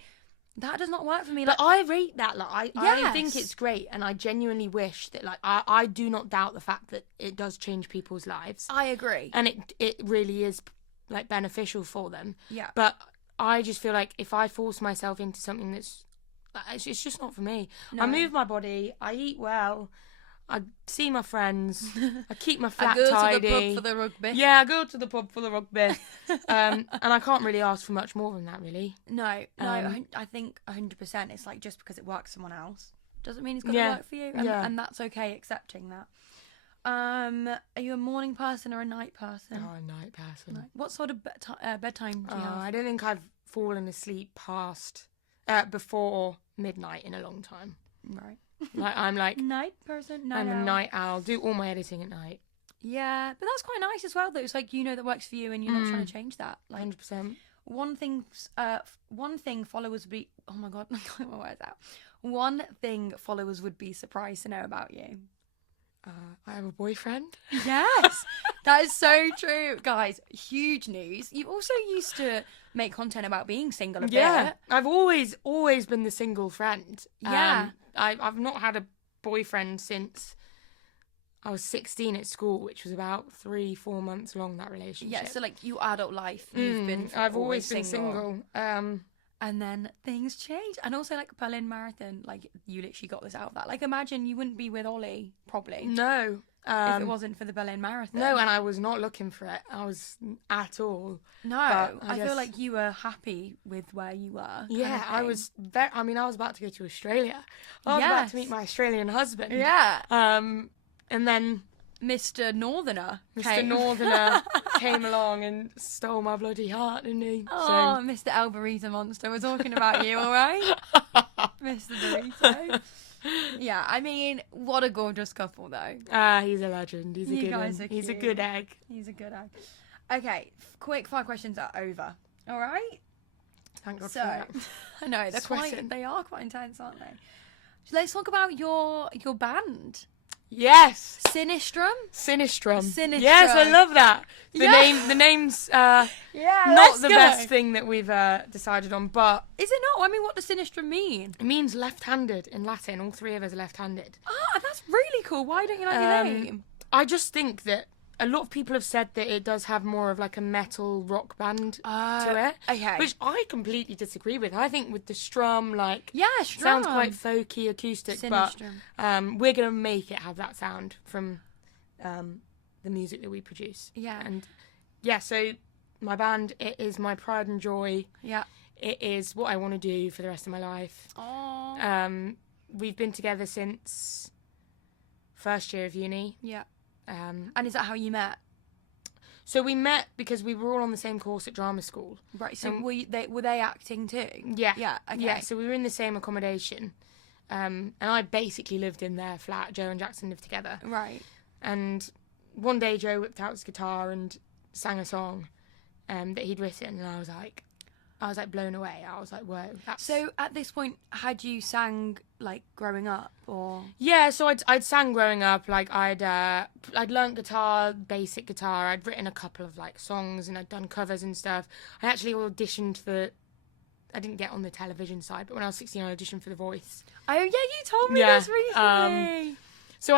that does not work for me. But I rate that. Like, I think it's great, and I genuinely wish that, like, I do not doubt the fact that it does change people's lives. I agree. And it really is, like, beneficial for them. Yeah. But I just feel like if I force myself into something that's... It's just not for me. No. I move my body. I eat well. I see my friends. I keep my flat tidy. I go to the pub for the rugby. Yeah, I go to the pub for the rugby. And I can't really ask for much more than that, really. No, I think 100%. It's like just because it works for someone else doesn't mean it's going to work for you. And that's okay, accepting that. Are you a morning person or a night person? Oh, a night person. What sort of bedtime do you have? I don't think I've fallen asleep past before midnight in a long time. Right. Like I'm like night person. I'm a night owl. Do all my editing at night. Yeah, but that's quite nice as well. Though it's like, you know, that works for you, and you're not trying to change that. Like 100%. One thing followers would be. Oh my god, I can't get my words out. One thing followers would be surprised to know about you. I have a boyfriend. Yes, that is so true, guys. Huge news. You also used to make content about being single a bit. I've always been the single friend. Yeah. I've not had a boyfriend since I was 16 at school, which was about 3-4 months long, that relationship. Yeah, so like your adult life, you've been I've always been single. And then things change. And also like Berlin Marathon, like you literally got this out of that. Like imagine you wouldn't be with Ollie, probably. No. If it wasn't for the Berlin Marathon. No, and I was not looking for it. I was at all. No, I feel like you were happy with where you were. Yeah, I was I was about to go to Australia. I was about to meet my Australian husband. Yeah. And then Mr. Northerner came along and stole my bloody heart, didn't he? Oh, Mr. Alvarita Monster, we're talking about you, all right? Mr. Burrito. Yeah, I mean, what a gorgeous couple, though. He's a legend. He's a good one. He's a good egg. He's a good egg. Okay, quick 5 questions are over. All right? Thank God for that. I know, they are quite intense, aren't they? So let's talk about your band. Yes. Sinistrum. Yes, I love that. The name's not the best thing that we've decided on, but is it not? I mean, what does Sinistrum mean? It means left-handed in Latin. All 3 of us are left-handed. Ah, that's really cool. Why don't you like your name? I just think that a lot of people have said that it does have more of like a metal rock band to it. Okay. Which I completely disagree with. I think with the strum, strum sounds quite folky, acoustic, Sinistrum. But we're going to make it have that sound from the music that we produce. Yeah. And so my band, it is my pride and joy. Yeah. It is what I want to do for the rest of my life. Oh. We've been together since first year of uni. Yeah. And is that how you met? So we met because we were all on the same course at drama school. Right. So were they acting too? Yeah. Yeah. Okay. Yeah. So we were in the same accommodation, and I basically lived in their flat. Joe and Jackson lived together. Right. And one day Joe whipped out his guitar and sang a song that he'd written, and I was like blown away. I was like, whoa. So at this point, had you sang like growing up, or? Yeah, so I'd sang growing up. Like I'd learnt guitar, basic guitar. I'd written a couple of like songs, and I'd done covers and stuff. I actually auditioned for. I didn't get on the television side, but when I was 16, I auditioned for The Voice. Oh yeah, you told me this recently. So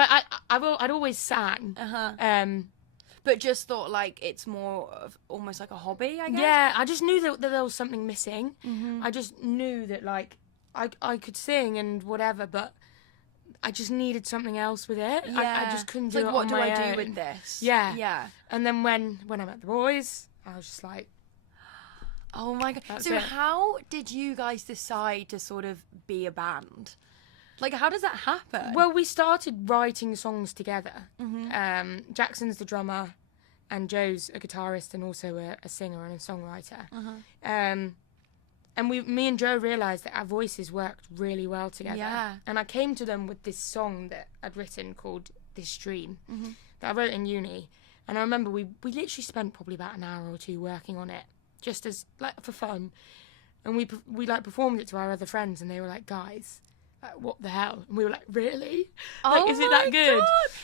I'd always sang. But just thought like it's more of almost like a hobby, I guess. Yeah, I just knew that there was something missing. I just knew that like I could sing and whatever, but I just needed something else with it. I just couldn't do it on my own. What do I do with this? Yeah. Yeah. And then when I met the boys, I was just like, oh my God. So how did you guys decide to sort of be a band? Like, how does that happen? Well, we started writing songs together. Jackson's the drummer, and Joe's a guitarist and also a singer and a songwriter. And me and Joe realised that our voices worked really well together. Yeah. And I came to them with this song that I'd written called This Dream that I wrote in uni. And I remember we literally spent probably about an hour or two working on it, just as like for fun. And we like performed it to our other friends, and they were like, guys, like, what the hell? And we were like, really? Like, is it that good?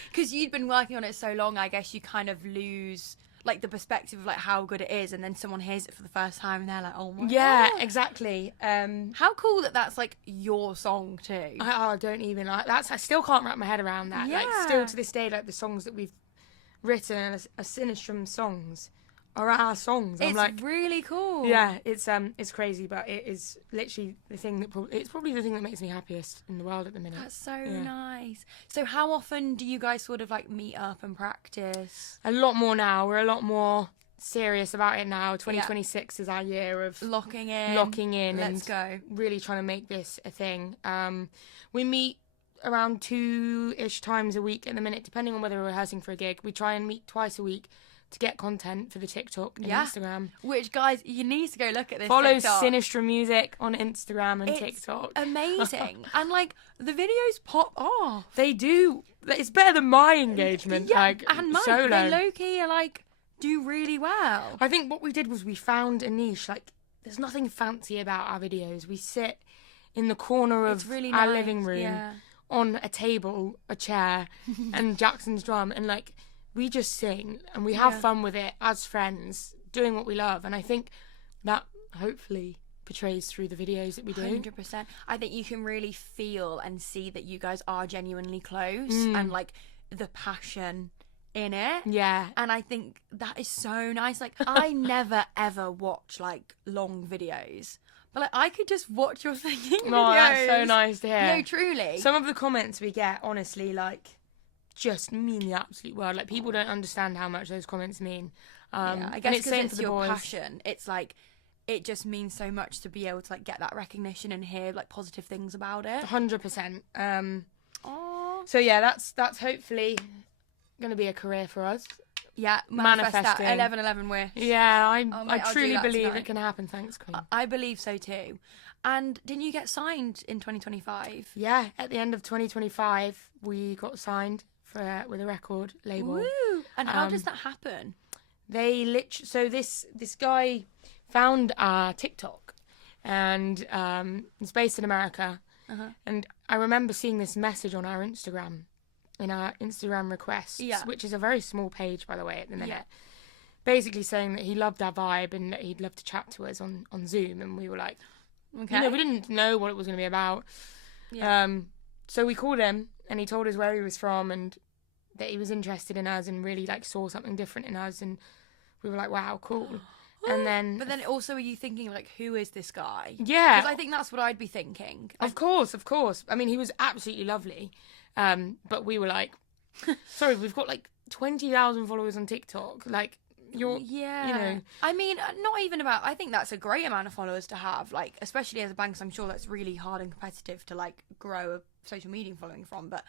Because you'd been working on it so long, I guess you kind of lose like the perspective of like how good it is, and then someone hears it for the first time and they're like, oh my God. Yeah, exactly. How cool that that's like your song too. I don't even like that's. I still can't wrap my head around that. Yeah. Like still to this day, like the songs that we've written as Sinistrum songs are our songs. I'm it's like, really cool. yeah, it's crazy, but it is literally the thing that it's probably the thing that makes me happiest in the world at the minute. That's so nice. So how often do you guys sort of like meet up and practice? A lot more now. We're a lot more serious about it now. 2026 is our year of locking in. and Let's go. really trying to make this a thing. We meet around 2-ish times a week at the minute, depending on whether we're rehearsing for a gig. We try and meet twice a week to get content for the TikTok and Instagram. Which, guys, you need to go look at this. Follow TikTok. Sinistrum Music on Instagram and TikTok. Amazing. And like the videos pop off. They do. It's better than my engagement. Yeah, like and mine. Solo. They low-key are like do really well. I think what we did was we found a niche. Like there's nothing fancy about our videos. We sit in the corner of really our nice, living room on a table, a chair, and Jackson's drum, and like we just sing and we have fun with it as friends, doing what we love. And I think that hopefully portrays through the videos that we do. 100%. I think you can really feel and see that you guys are genuinely close and like the passion in it. Yeah. And I think that is so nice. Like I never ever watch like long videos. But like I could just watch your singing videos. Oh, that's so nice to hear. No, truly. Some of the comments we get, honestly, like just mean the absolute world. Like people don't understand how much those comments mean. I guess because it's your boys. passion. It's like it just means so much to be able to like get that recognition and hear like positive things about it. 100%. So yeah, that's hopefully going to be a career for us. Yeah, manifest that. Manifesting. 11/11 wish. Yeah, I I'll truly do that believe tonight. it can happen. Thanks, Queen. I believe so too. And didn't you get signed in 2025? Yeah, at the end of 2025, we got signed with a record label. Woo! And how does that happen? So this guy found our TikTok, and it's based in America. And I remember seeing this message on our Instagram, in our Instagram requests, which is a very small page, by the way, at the minute. Basically saying that he loved our vibe and that he'd love to chat to us on Zoom, and we were like, okay, we didn't know what it was going to be about. So we called him, and he told us where he was from and that he was interested in us and really like saw something different in us, and we were like, wow, cool. And then, but then also, are you thinking like, who is this guy? Yeah, because I think that's what I'd be thinking. Of course. I mean, he was absolutely lovely, but we were like, sorry, we've got like 20,000 followers on TikTok. Like, you're, you know. I mean, not even about. I think that's a great amount of followers to have. Like, especially as a bank, 'cause I'm sure that's really hard and competitive to like grow a social media following from. But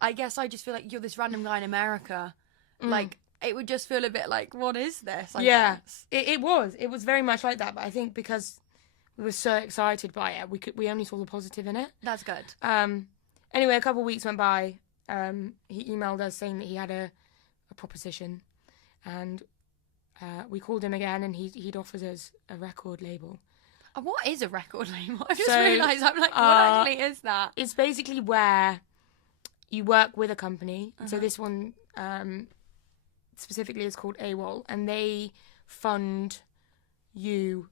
I guess I just feel like you're this random guy in America. Like, it would just feel a bit like, what is this? I Yeah, guess. it was very much like that. But I think because we were so excited by it, we only saw the positive in it. That's good. Anyway, a couple of weeks went by. He emailed us saying that he had a proposition, and we called him again, and he'd offered us a record label. What is a record label? I just So, realised, I'm like, what actually is that? It's basically where you work with a company. Uh-huh. So this one specifically is called AWOL, and they fund you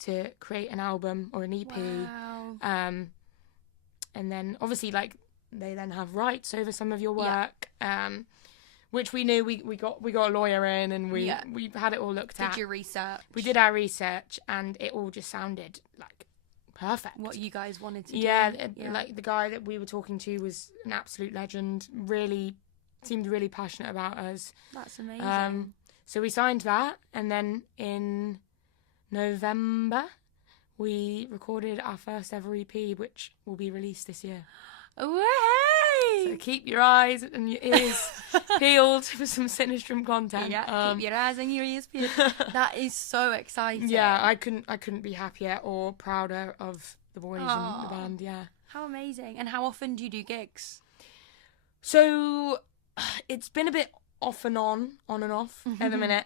to create an album or an EP. Wow. And then obviously, like, they then have rights over some of your work. Which we knew. We got a lawyer in, and we had it all looked at. Did your research? We did our research, and it all just sounded like perfect. What you guys wanted to do. Yeah, like the guy that we were talking to was an absolute legend. Really seemed really passionate about us. That's amazing. So we signed that, and then in November we recorded our first ever EP, which will be released this year. Way! So keep your eyes and your ears peeled for some Sinistrum content. Yeah, keep your eyes and your ears peeled. That is so exciting. Yeah, I couldn't be happier or prouder of the boys and the band. Yeah. How amazing! And how often do you do gigs? So it's been a bit off and on and off at the minute.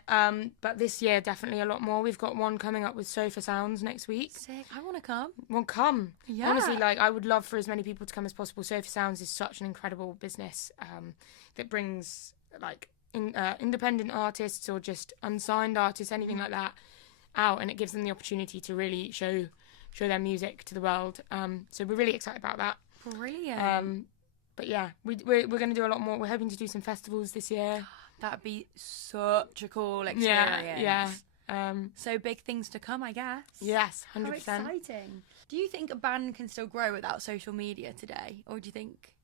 But this year definitely a lot more. We've got one coming up with Sofa Sounds next week. Sick. I want to come. Well, come. Yeah. Honestly, like, I would love for as many people to come as possible. Sofa Sounds is such an incredible business that brings like independent artists or just unsigned artists, anything like that, out, and it gives them the opportunity to really show their music to the world. So we're really excited about that. Brilliant. But yeah, we're going to do a lot more. We're hoping to do some festivals this year. That'd be such a cool experience. Yeah. So big things to come, I guess. Yes, 100%. How exciting. Do you think a band can still grow without social media today? Or do you think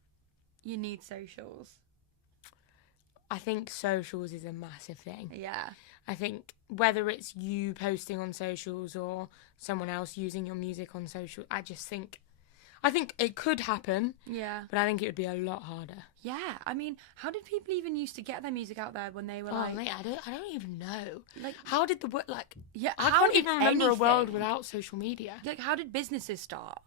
you need socials? I think socials is a massive thing. Yeah. I think whether it's you posting on socials or someone else using your music on social, I think it could happen. Yeah. But I think it would be a lot harder. Yeah. I mean, how did people even used to get their music out there when they were Mate, I don't even know. Like, how did the like? Yeah. I can't even remember a world without social media. Like, how did businesses start?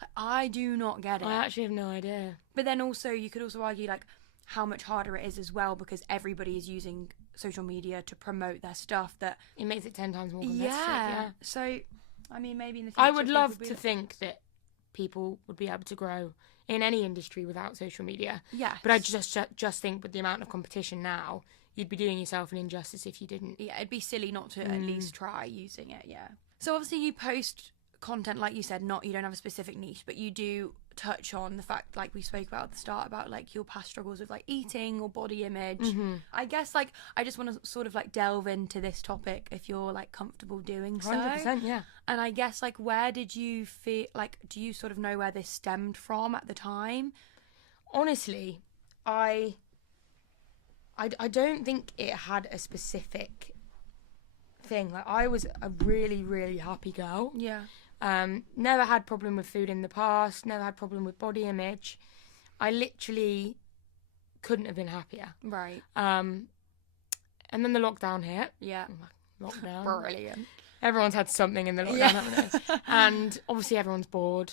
Like, I do not get it. I actually have no idea. But then also, you could also argue like how much harder it is as well because everybody is using social media to promote their stuff. That it makes it 10 times more competitive. Yeah. So, I mean, maybe in the future, I would love to think that people would be able to grow in any industry without social media. Yeah. But I just think with the amount of competition now, you'd be doing yourself an injustice if you didn't. Yeah, it'd be silly not to at least try using it, yeah. So obviously you post content, like you said, you don't have a specific niche, but you do touch on the fact, like we spoke about at the start, about like your past struggles with like eating or body image. I guess like I just want to sort of like delve into this topic if you're like comfortable doing so. 100%, yeah. And I guess like where did you feel like, do you sort of know where this stemmed from at the time? Honestly, I don't think it had a specific thing. Like, I was a really, really happy girl. Yeah. Never had problem with food in the past, never had problem with body image. I literally couldn't have been happier. Right. And then the lockdown hit. Yeah. Lockdown. Brilliant. Everyone's had something in the lockdown, haven't they? And obviously everyone's bored.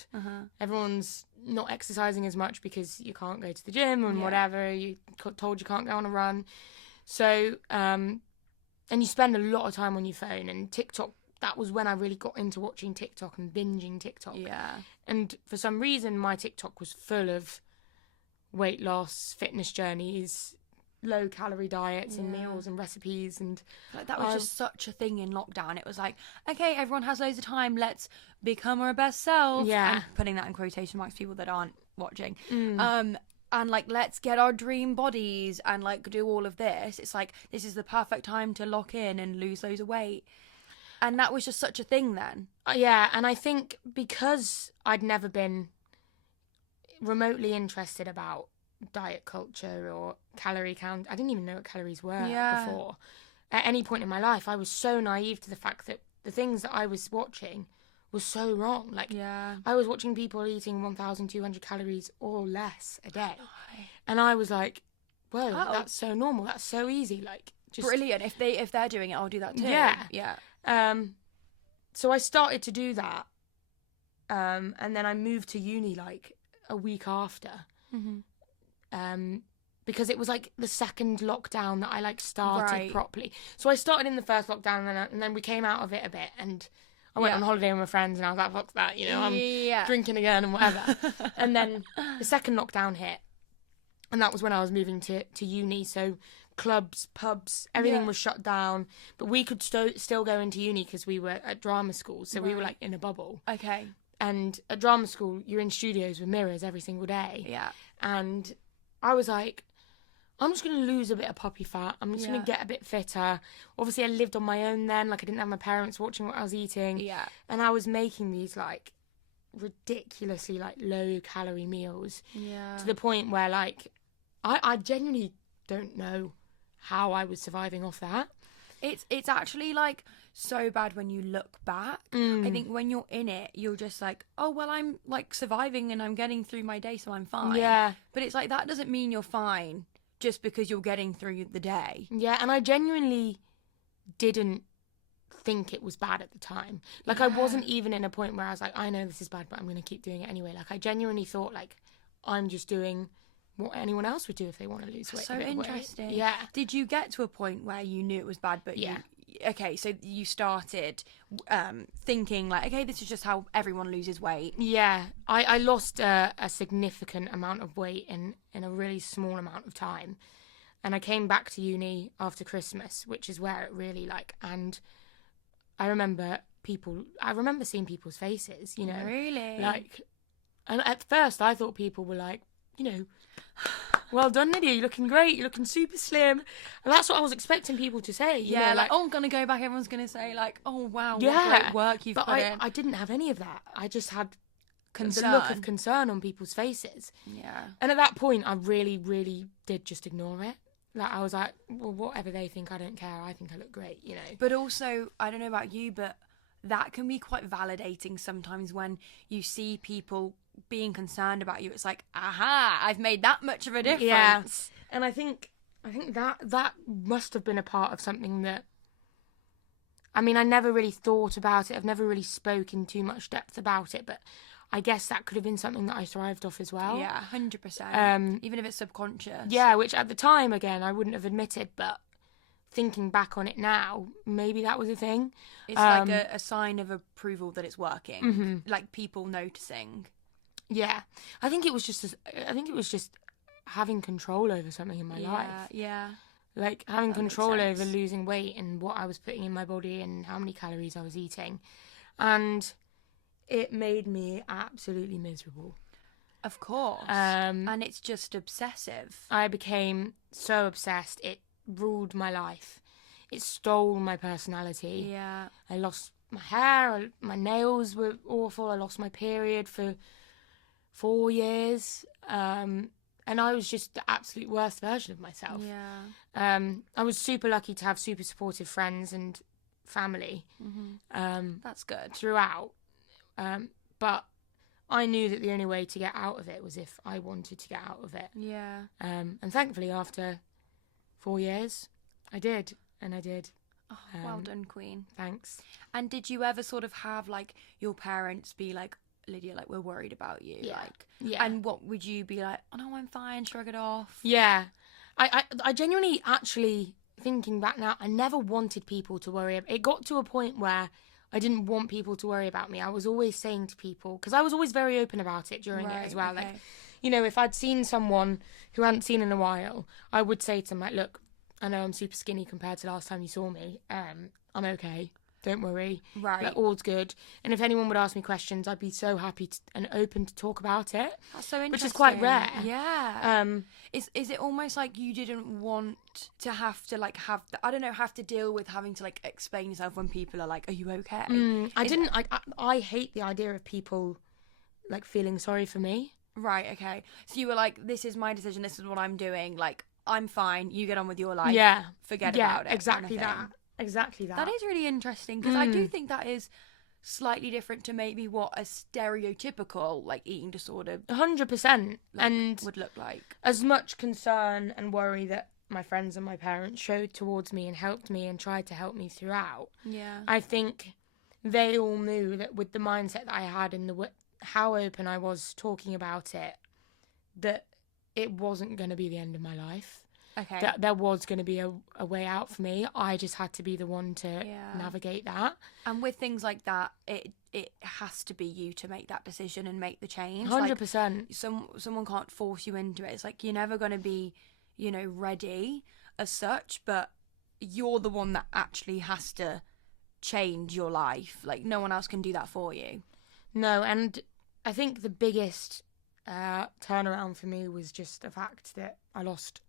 Everyone's not exercising as much because you can't go to the gym and whatever. You told you can't go on a run. So, and you spend a lot of time on your phone, and TikTok. That was when I really got into watching TikTok and binging TikTok. Yeah. And for some reason, my TikTok was full of weight loss, fitness journeys, low-calorie diets and meals and recipes. And like, that was just such a thing in lockdown. It was like, okay, everyone has loads of time. Let's become our best self. Yeah. I'm putting that in quotation marks, people that aren't watching. And like, let's get our dream bodies and like do all of this. It's like, this is the perfect time to lock in and lose loads of weight. And that was just such a thing then. Yeah, and I think because I'd never been remotely interested about diet culture or calorie count, I didn't even know what calories were before. At any point in my life, I was so naive to the fact that the things that I was watching was so wrong. Like, I was watching people eating 1,200 calories or less a day. And I was like, whoa, that's so normal. That's so easy. Like, just brilliant. If they're doing it, I'll do that too. Yeah. So I started to do that. And then I moved to uni like a week after. Because it was like the second lockdown that I like started properly. So I started in the first lockdown, and then we came out of it a bit, and I went on holiday with my friends, and I was like, fuck that, you know, I'm drinking again and whatever. And then the second lockdown hit, and that was when I was moving to uni. So clubs, pubs, everything was shut down, but we could still go into uni because we were at drama school, so we were like in a bubble. Okay. And at drama school, you're in studios with mirrors every single day. Yeah. And I was like, I'm just going to lose a bit of puppy fat. I'm just going to get a bit fitter. Obviously, I lived on my own then. Like, I didn't have my parents watching what I was eating. Yeah. And I was making these, like, ridiculously, like, low-calorie meals. Yeah. To the point where, like, I genuinely don't know how I was surviving off that. It's actually, like, so bad when you look back. I think when you're in it, you're just like, oh, well, I'm, like, surviving and I'm getting through my day, so I'm fine. Yeah. But it's like, that doesn't mean you're fine just because you're getting through the day. Yeah, and I genuinely didn't think it was bad at the time. Like, I wasn't even in a point where I was like, I know this is bad, but I'm going to keep doing it anyway. Like, I genuinely thought, like, I'm just doing what anyone else would do if they want to lose weight. So interesting. Yeah. Did you get to a point where you knew it was bad, but okay, so you started thinking like, okay, this is just how everyone loses weight. Yeah, I lost a significant amount of weight in a really small amount of time. And I came back to uni after Christmas, which is where it really like, and I remember seeing people's faces, you know. Really? Like, and at first I thought people were like, you know, well done, Lydia, you're looking great, you're looking super slim. And that's what I was expecting people to say. You know, like, oh, I'm going to go back, everyone's going to say, like, oh, wow, what great work you've put in. I didn't have any of that. I just had concern. The look of concern on people's faces. Yeah. And at that point, I really, really did just ignore it. Like, I was like, well, whatever they think, I don't care. I think I look great, you know. But also, I don't know about you, but that can be quite validating sometimes when you see people being concerned about you. It's like, aha, I've made that much of a difference. Yeah. And I think that must have been a part of something that, I mean, I never really thought about it. I've never really spoken too much depth about it, but I guess that could have been something that I thrived off as well. Yeah, 100%. Even if it's subconscious. Yeah, which at the time, again, I wouldn't have admitted, but thinking back on it now, maybe that was a thing. It's like a sign of approval that it's working. Like people noticing. Yeah, I think it was just having control over something in my life. Yeah. Like having control over losing weight and what I was putting in my body and how many calories I was eating. And it made me absolutely miserable. Of course. And it's just obsessive. I became so obsessed. It ruled my life. It stole my personality. Yeah. I lost my hair. My nails were awful. I lost my period for 4 years. And I was just the absolute worst version of myself. Yeah. I was super lucky to have super supportive friends and family. That's good. Throughout. But I knew that the only way to get out of it was if I wanted to get out of it. Yeah. And thankfully, after 4 years, I did. And I did. Oh, well done, Queen. Thanks. And did you ever sort of have, like, your parents be like, Lydia, like, we're worried about you? Yeah. Like, yeah. And what would you be like, oh, no, I'm fine, shrug it off? Yeah. I genuinely, actually, thinking back now, I never wanted people to worry. It got to a point where I didn't want people to worry about me. I was always saying to people, because I was always very open about it during it as well. Okay. Like, you know, if I'd seen someone who I hadn't seen in a while, I would say to them, like, look, I know I'm super skinny compared to last time you saw me. I'm okay. Don't worry. Right. Like, all's good. And if anyone would ask me questions, I'd be so happy and open to talk about it. That's so interesting. Which is quite rare. Yeah. Is it almost like you didn't want to have to, like, have to deal with having to, like, explain yourself when people are like, are you okay? I hate the idea of people, like, feeling sorry for me. Right, okay. So you were like, this is my decision, this is what I'm doing, like, I'm fine, you get on with your life. Yeah. Forget about it. Exactly that. Exactly that. That is really interesting, because I do think that is slightly different to maybe what a stereotypical like eating disorder 100%. And would look like. as much concern and worry that my friends and my parents showed towards me and helped me and tried to help me throughout, Yeah. I think they all knew that with the mindset that I had and how open I was talking about it, that it wasn't going to be the end of my life. Okay. That there was going to be a way out for me. I just had to be the one to navigate that. And with things like that, it has to be you to make that decision and make the change. 100%. Like, someone can't force you into it. It's like you're never going to be, you know, ready as such, but you're the one that actually has to change your life. Like, no one else can do that for you. No, and I think the biggest turnaround for me was just the fact that I lost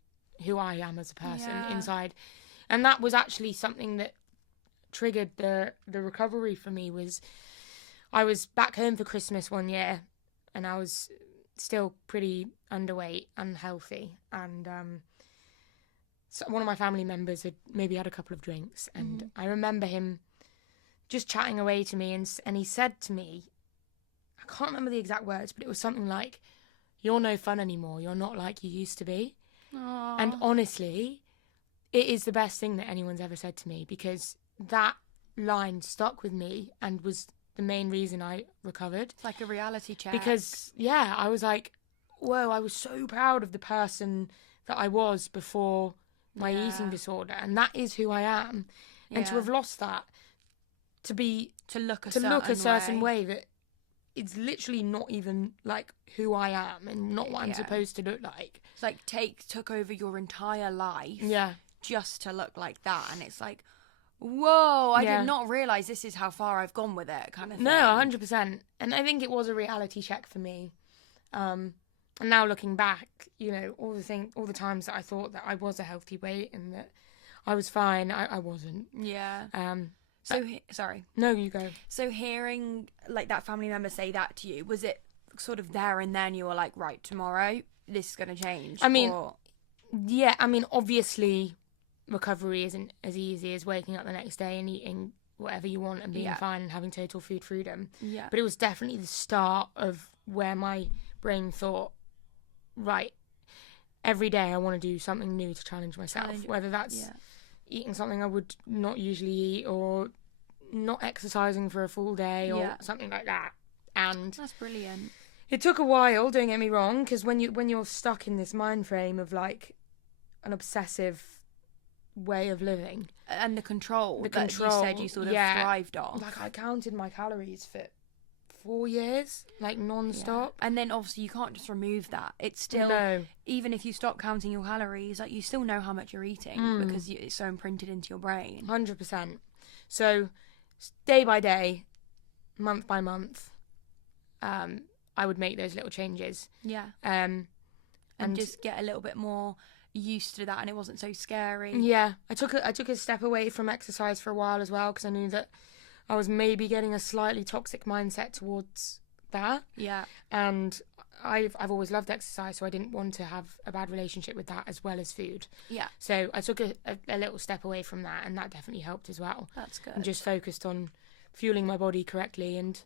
who I am as a person inside. And that was actually something that triggered the recovery for me. Was I was back home for Christmas one year and I was still pretty underweight, unhealthy, and so one of my family members had maybe had a couple of drinks, and I remember him just chatting away to me, and he said to me, I can't remember the exact words, but it was something like, "You're no fun anymore, you're not like you used to be." Aww. And honestly, it is the best thing that anyone's ever said to me, because that line stuck with me and was the main reason I recovered. It's like a reality check. Because, yeah, I was like, whoa, I was so proud of the person that I was before my eating disorder. And that is who I am. And to have lost that, to look a certain way that it's literally not even like who I am and not what I'm supposed to look like. It's like took over your entire life just to look like that. And it's like, whoa, I did not realise this is how far I've gone with it, kind of thing. No, 100%. And I think it was a reality check for me. And now looking back, you know, all the times that I thought that I was a healthy weight and that I was fine, I wasn't. Yeah. Sorry. No, you go. So hearing like that family member say that to you, was it sort of there and then you were like, right, tomorrow this is going to change? I mean, obviously recovery isn't as easy as waking up the next day and eating whatever you want and being fine and having total food freedom. Yeah. But it was definitely the start of where my brain thought, right, every day I want to do something new to challenge myself, whether that's eating something I would not usually eat or not exercising for a full day or something like that. And that's brilliant. It took a while, don't get me wrong, because when you're stuck in this mind frame of like an obsessive way of living and the control you said you sort of thrived off. Like I counted my calories for 4 years, like non-stop. And then obviously you can't just remove that. It's still, even if you stop counting your calories, like you still know how much you're eating because it's so imprinted into your brain. 100%. So day by day, month by month, I would make those little changes. Yeah. And just get a little bit more used to that, and it wasn't so scary. Yeah. I took a step away from exercise for a while as well, because I knew that I was maybe getting a slightly toxic mindset towards that. Yeah. And I've always loved exercise, so I didn't want to have a bad relationship with that as well as food. Yeah. So I took a little step away from that, and that definitely helped as well. That's good. And just focused on fueling my body correctly, and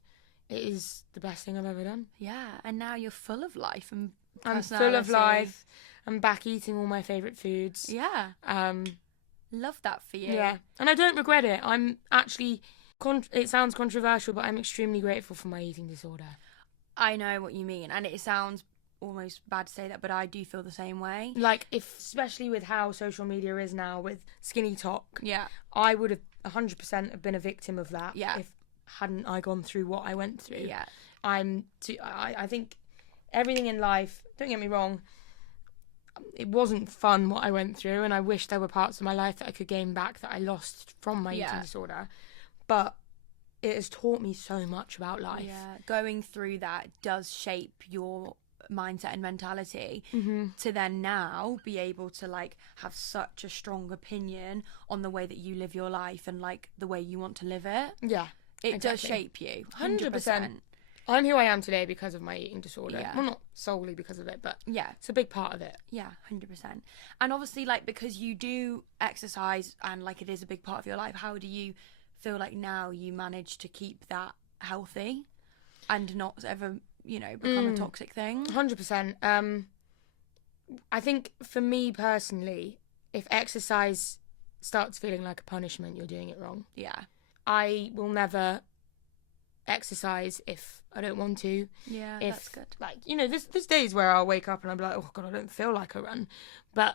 it is the best thing I've ever done. Yeah, and now you're full of life and personality. I'm full of life. I'm back eating all my favourite foods. Yeah. Love that for you. Yeah. And I don't regret it. I'm actually... it sounds controversial, but I'm extremely grateful for my eating disorder. I know what you mean, and it sounds almost bad to say that, but I do feel the same way. Like, especially with how social media is now, with skinny talk, I would have 100% have been a victim of that if hadn't I gone through what I went through. Yeah. I think everything in life, don't get me wrong, it wasn't fun what I went through, and I wish there were parts of my life that I could gain back that I lost from my eating disorder. But it has taught me so much about life. Yeah, going through that does shape your mindset and mentality to then now be able to like have such a strong opinion on the way that you live your life and like the way you want to live it. Yeah, it does shape you 100%. I'm who I am today because of my eating disorder. Yeah. Well, not solely because of it, but it's a big part of it. Yeah, 100%. And obviously, like, because you do exercise and like it is a big part of your life, how do you feel like now you manage to keep that healthy and not ever, become a toxic thing? 100%. I think for me personally, if exercise starts feeling like a punishment, you're doing it wrong. Yeah. I will never exercise if I don't want to. Yeah, if, that's good. Like, there's days where I'll wake up and I'll be like, oh God, I don't feel like a run. But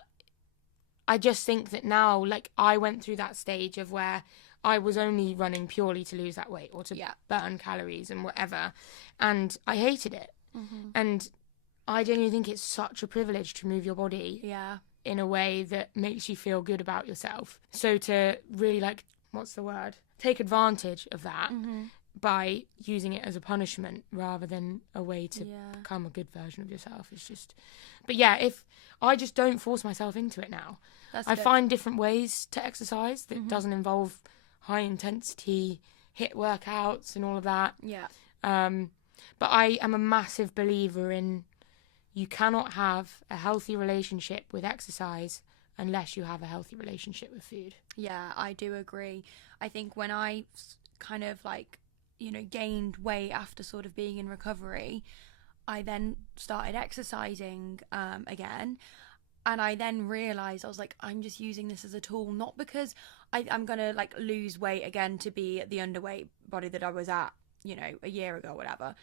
I just think that now, like, I went through that stage of where I was only running purely to lose that weight or to burn calories and whatever. And I hated it. Mm-hmm. And I genuinely think it's such a privilege to move your body in a way that makes you feel good about yourself. So to really, like, what's the word? Take advantage of that by using it as a punishment rather than a way to become a good version of yourself. It's just... But yeah, if I just don't force myself into it now. I find different ways to exercise that doesn't involve high intensity HIIT workouts and all of that. Yeah. But I am a massive believer in you cannot have a healthy relationship with exercise unless you have a healthy relationship with food. Yeah, I do agree. I think when I kind of like, gained weight after sort of being in recovery, I then started exercising again. And I then realised, I was like, I'm just using this as a tool, not because I'm going to like lose weight again to be at the underweight body that I was at, a year ago, whatever.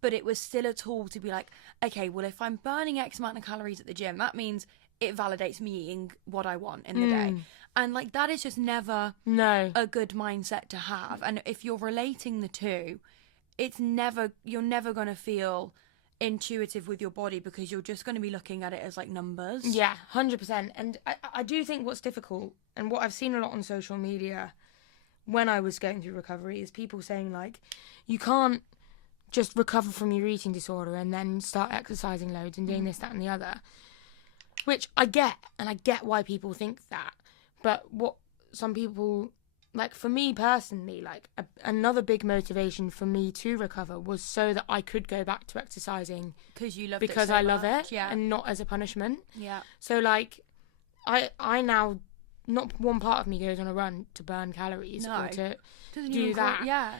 But it was still a tool to be like, okay, well, if I'm burning X amount of calories at the gym, that means it validates me eating what I want in the day. And like, that is just never a good mindset to have. And if you're relating the two, you're never going to feel intuitive with your body because you're just going to be looking at it as like numbers. Yeah, 100%. And I do think what's difficult and what I've seen a lot on social media when I was going through recovery is people saying like, you can't just recover from your eating disorder and then start exercising loads and doing this, that and the other. Which I get, and I get why people think that. But what some people, like for me personally, like another big motivation for me to recover was so that I could go back to exercising because I love it and not as a punishment. Yeah. So like, I now, not one part of me goes on a run to burn calories or to do that. Yeah.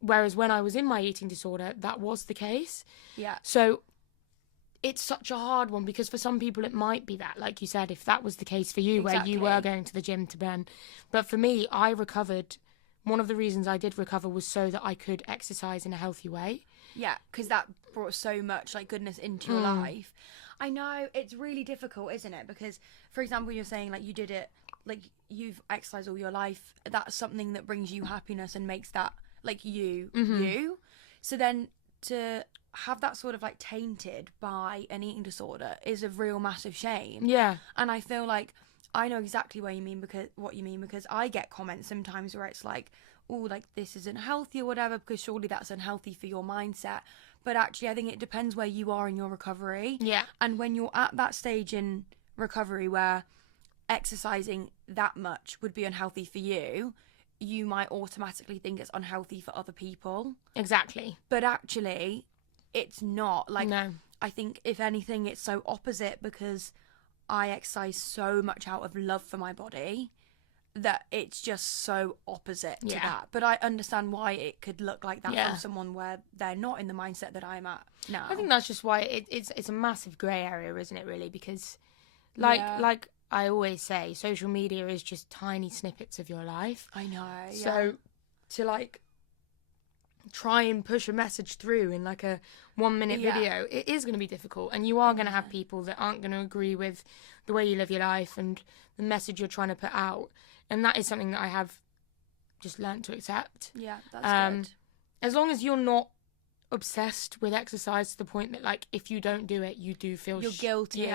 Whereas when I was in my eating disorder, that was the case. Yeah. So it's such a hard one because for some people it might be that, like you said, if that was the case for you, where you were going to the gym to burn. But for me, I recovered. One of the reasons I did recover was so that I could exercise in a healthy way. Yeah, because that brought so much like goodness into your life. I know it's really difficult, isn't it? Because, for example, you're saying like you did it, like you've exercised all your life. That's something that brings you happiness and makes that like you. So then to have that sort of like tainted by an eating disorder is a real massive shame. Yeah. And I feel like I know exactly what you mean because I get comments sometimes where it's like, oh, like this isn't healthy or whatever, because surely that's unhealthy for your mindset. But actually I think it depends where you are in your recovery. Yeah. And when you're at that stage in recovery where exercising that much would be unhealthy for you, you might automatically think it's unhealthy for other people. Exactly. But actually, it's not. Like, no. I think, if anything, it's so opposite because I exercise so much out of love for my body that it's just so opposite to that. But I understand why it could look like that from someone where they're not in the mindset that I'm at now. I think that's just why it's a massive grey area, isn't it, really? Because, like I always say, social media is just tiny snippets of your life. I know. So to like try and push a message through in like a 1 minute video, it is going to be difficult, and you are going to have people that aren't going to agree with the way you live your life and the message you're trying to put out, and that is something that I have just learnt to accept. Yeah, that's good. As long as you're not obsessed with exercise to the point that like if you don't do it you do feel you're guilty.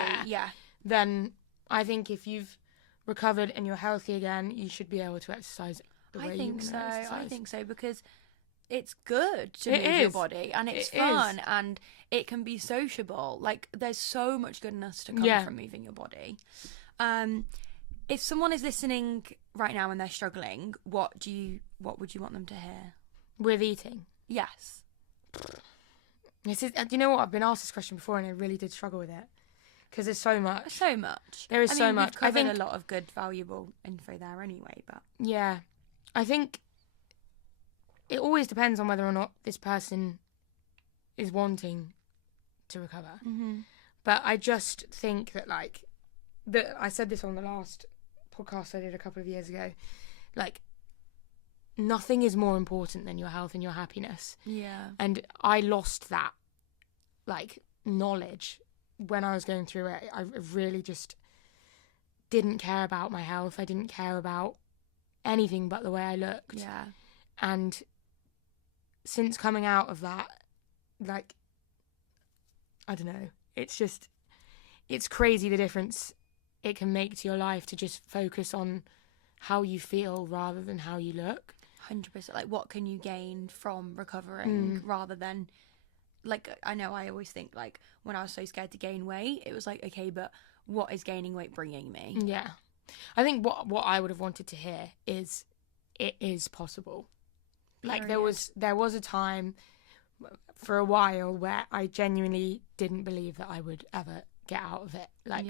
Then I think if you've recovered and you're healthy again, you should be able to exercise the way you want to exercise. I think so, because it's good to move your body, and it's fun, and it can be sociable. Like, there's so much goodness to come from moving your body. If someone is listening right now and they're struggling, what would you want them to hear? With eating? Yes. Do you know what? I've been asked this question before and I really did struggle with it. Because there's so much. So much. There is so much. We've covered a lot of good, valuable info there anyway, but... Yeah. I think it always depends on whether or not this person is wanting to recover. Mm-hmm. But I just think that, like, I said this on the last podcast I did a couple of years ago, like, nothing is more important than your health and your happiness. Yeah. And I lost that, like, knowledge when I was going through it. I really just didn't care about my health. I didn't care about anything but the way I looked. Yeah. And since coming out of that, like, I don't know, it's crazy the difference it can make to your life to just focus on how you feel rather than how you look. 100%. Like, what can you gain from recovering rather than, like, I know I always think, like, when I was so scared to gain weight, it was like, okay, but what is gaining weight bringing me? Yeah. I think what I would have wanted to hear is it is possible. Like, there was a time for a while where I genuinely didn't believe that I would ever get out of it. Like,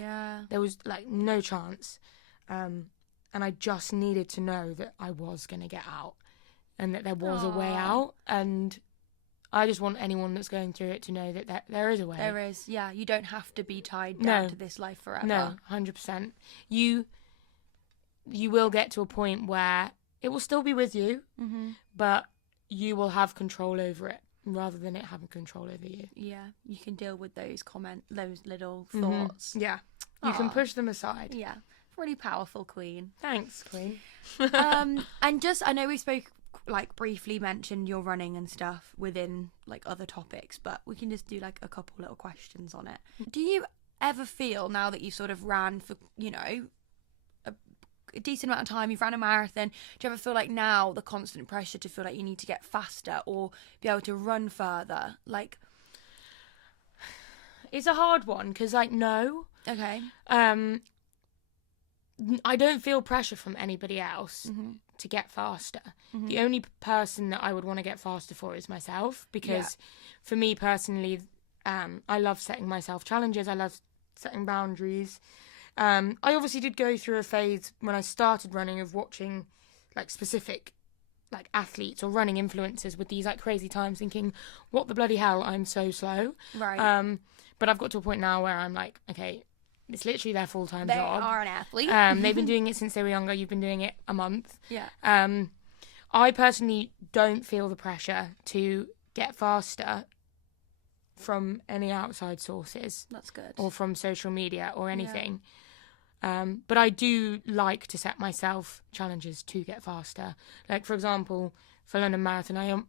there was, like, no chance. And I just needed to know that I was going to get out and that there was a way out. And I just want anyone that's going through it to know that there is a way. There is, yeah. You don't have to be tied down to this life forever. No, 100%. You will get to a point where it will still be with you, but you will have control over it rather than it having control over you. Yeah, you can deal with those little thoughts. Yeah, you can push them aside. Yeah, really powerful, Queen. Thanks, Queen. And just, I know we spoke, like, briefly mentioned your running and stuff within, like, other topics, but we can just do, like, a couple little questions on it. Do you ever feel, now that you sort of ran for, you know, a decent amount of time, you've ran a marathon, do you ever feel like now the constant pressure to feel like you need to get faster or be able to run further? Like, it's a hard one because, like, no. Okay. I don't feel pressure from anybody else to get faster. The only person that I would want to get faster for is myself, because for me personally, I love setting myself challenges. I love setting boundaries. I obviously did go through a phase when I started running of watching, like, specific, like, athletes or running influencers with these, like, crazy times, thinking, what the bloody hell, I'm so slow. Right. But I've got to a point now where I'm like, okay, it's literally their full-time job. They are an athlete. They've been doing it since they were younger. You've been doing it a month. Yeah. I personally don't feel the pressure to get faster from any outside sources. That's good. Or from social media or anything. But I do like to set myself challenges to get faster. Like, for example, for London Marathon, I am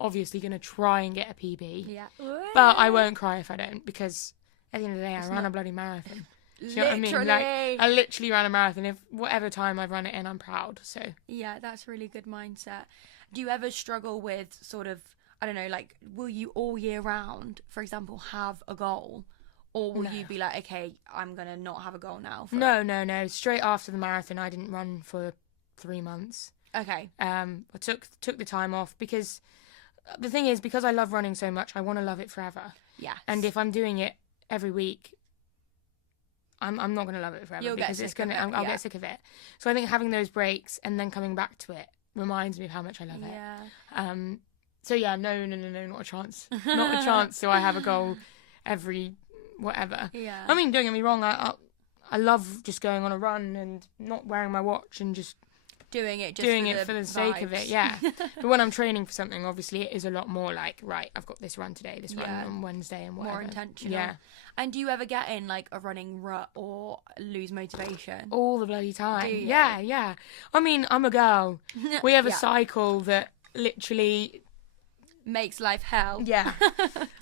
obviously going to try and get a PB. Yeah. But I won't cry if I don't, because at the end of the day, I ran a bloody marathon. Do you know what I mean? Like, I literally ran a marathon. If whatever time I've run it in, I'm proud. So yeah, that's a really good mindset. Do you ever struggle with sort of, I don't know, like, will you all year round, for example, have a goal? Or will you be like, okay, I'm going to not have a goal now? No. Straight after the marathon, I didn't run for 3 months. Okay. I took the time off because the thing is, because I love running so much, I want to love it forever. Yes. And if I'm doing it every week, I'm not going to love it forever. You'll because get sick of it. I'll get sick of it. So I think having those breaks and then coming back to it reminds me of how much I love it. Yeah. So yeah, no, not a chance. Not a chance. So I have a goal every whatever. Yeah. I mean, don't get me wrong. I love just going on a run and not wearing my watch and just doing it for the sake of it. Yeah. But when I'm training for something, obviously it is a lot more like, right, I've got this run today, this run on Wednesday, and whatever. More intentional. Yeah. And do you ever get in, like, a running rut or lose motivation? All the bloody time. Do you? Yeah. I mean, I'm a girl. We have a cycle that literally makes life hell. Yeah.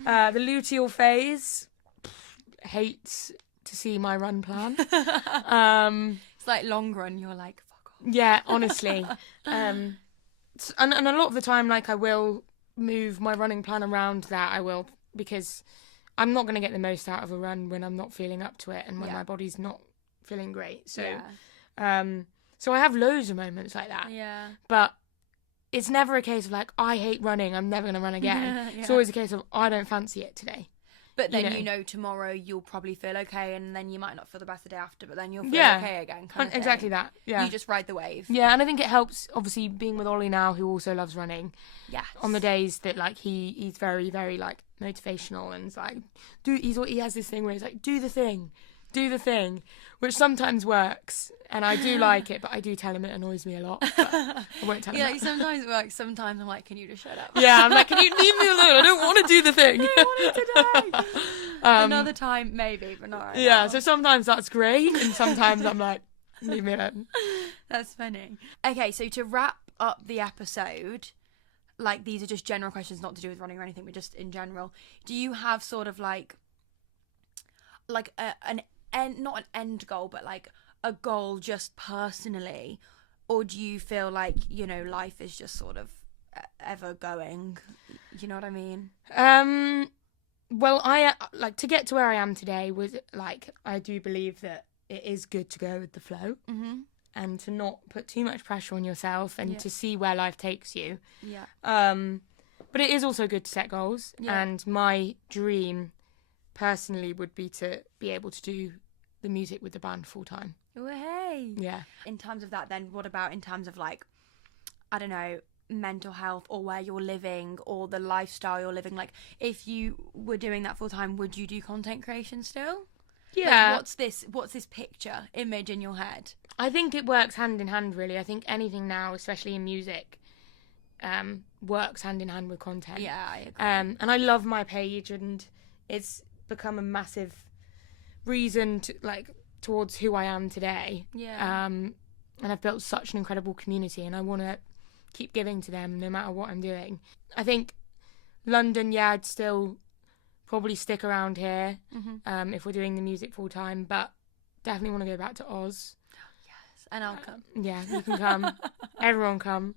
The luteal phase hates to see my run plan. It's like long run, you're like, fuck off. Yeah, honestly. And a lot of the time, like, I will move my running plan around that. I will, because I'm not going to get the most out of a run when I'm not feeling up to it and when my body's not feeling great. So, so I have loads of moments like that. Yeah. But it's never a case of, like, I hate running, I'm never going to run again. It's always a case of, I don't fancy it today. But then tomorrow you'll probably feel okay, and then you might not feel the best the day after, but then you'll feel okay again. Exactly that. Yeah, you just ride the wave. Yeah, and I think it helps. Obviously, being with Ollie now, who also loves running. Yes. On the days that like he's very very like motivational, and it's like he has this thing where he's like do the thing, which sometimes works, and I do like it, but I do tell him it annoys me a lot. But I won't tell him. Yeah, sometimes it works. Sometimes I'm like, can you just shut up? Yeah, I'm like, can you leave me alone? I don't want to do the thing. I don't want it today. Another time, maybe, but not right now. So sometimes that's great, and sometimes I'm like, leave me alone. That's funny. Okay, so to wrap up the episode, like these are just general questions, not to do with running or anything, but just in general. Do you have sort of like an end, not an end goal, but like a goal just personally, or do you feel like life is just sort of ever going? You know what I mean? Well, I like to get to where I am today was like I do believe that it is good to go with the flow, and to not put too much pressure on yourself, and to see where life takes you. Yeah. But it is also good to set goals, and my dream personally would be to be able to do the music with the band full time. Oh, hey. Yeah. In terms of that, then what about in terms of like, I don't know, mental health, or where you're living, or the lifestyle you're living? Like, if you were doing that full time, would you do content creation still? Yeah. Like, what's this picture image in your head? I think it works hand in hand, really. I think anything now, especially in music, works hand in hand with content. Yeah, I agree. And I love my page, and it's become a massive reason to towards who I am today. Yeah. And I've built such an incredible community, and I want to keep giving to them no matter what I'm doing. I think London, I'd still probably stick around here if we're doing the music full time, but definitely want to go back to Oz. Yes, and I'll come. Yeah, you can come. Everyone come.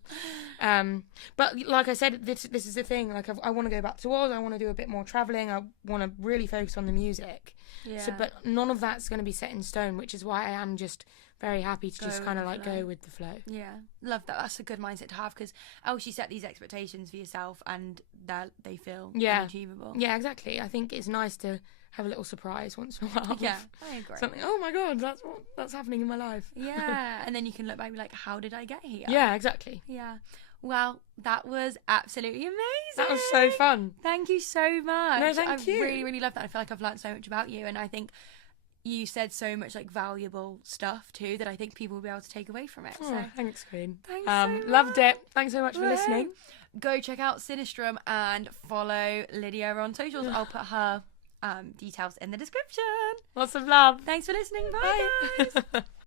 But like I said, this is the thing. Like I want to go back to Oz. I want to do a bit more travelling. I want to really focus on the music. Yeah. So, but none of that's going to be set in stone, which is why I am just very happy to just kind of like go with the flow. Yeah, love that. That's a good mindset to have, because else you set these expectations for yourself and that they feel unachievable. Yeah, exactly. I think it's nice to have a little surprise once in a while. Yeah, I agree. Something. Oh my god, that's happening in my life. Yeah, and then you can look back and be like, how did I get here? Yeah, exactly. Yeah. Well, that was absolutely amazing. That was so fun. Thank you so much. No, thank you. I really, really love that. I feel like I've learned so much about you, and I think you said so much like valuable stuff too that I think people will be able to take away from it. Oh, so thanks, Queen. Thanks so much. Loved it. Thanks so much for listening. Go check out Sinistrum and follow Lydia on socials. I'll put her details in the description. Lots of love. Thanks for listening. Bye. Guys.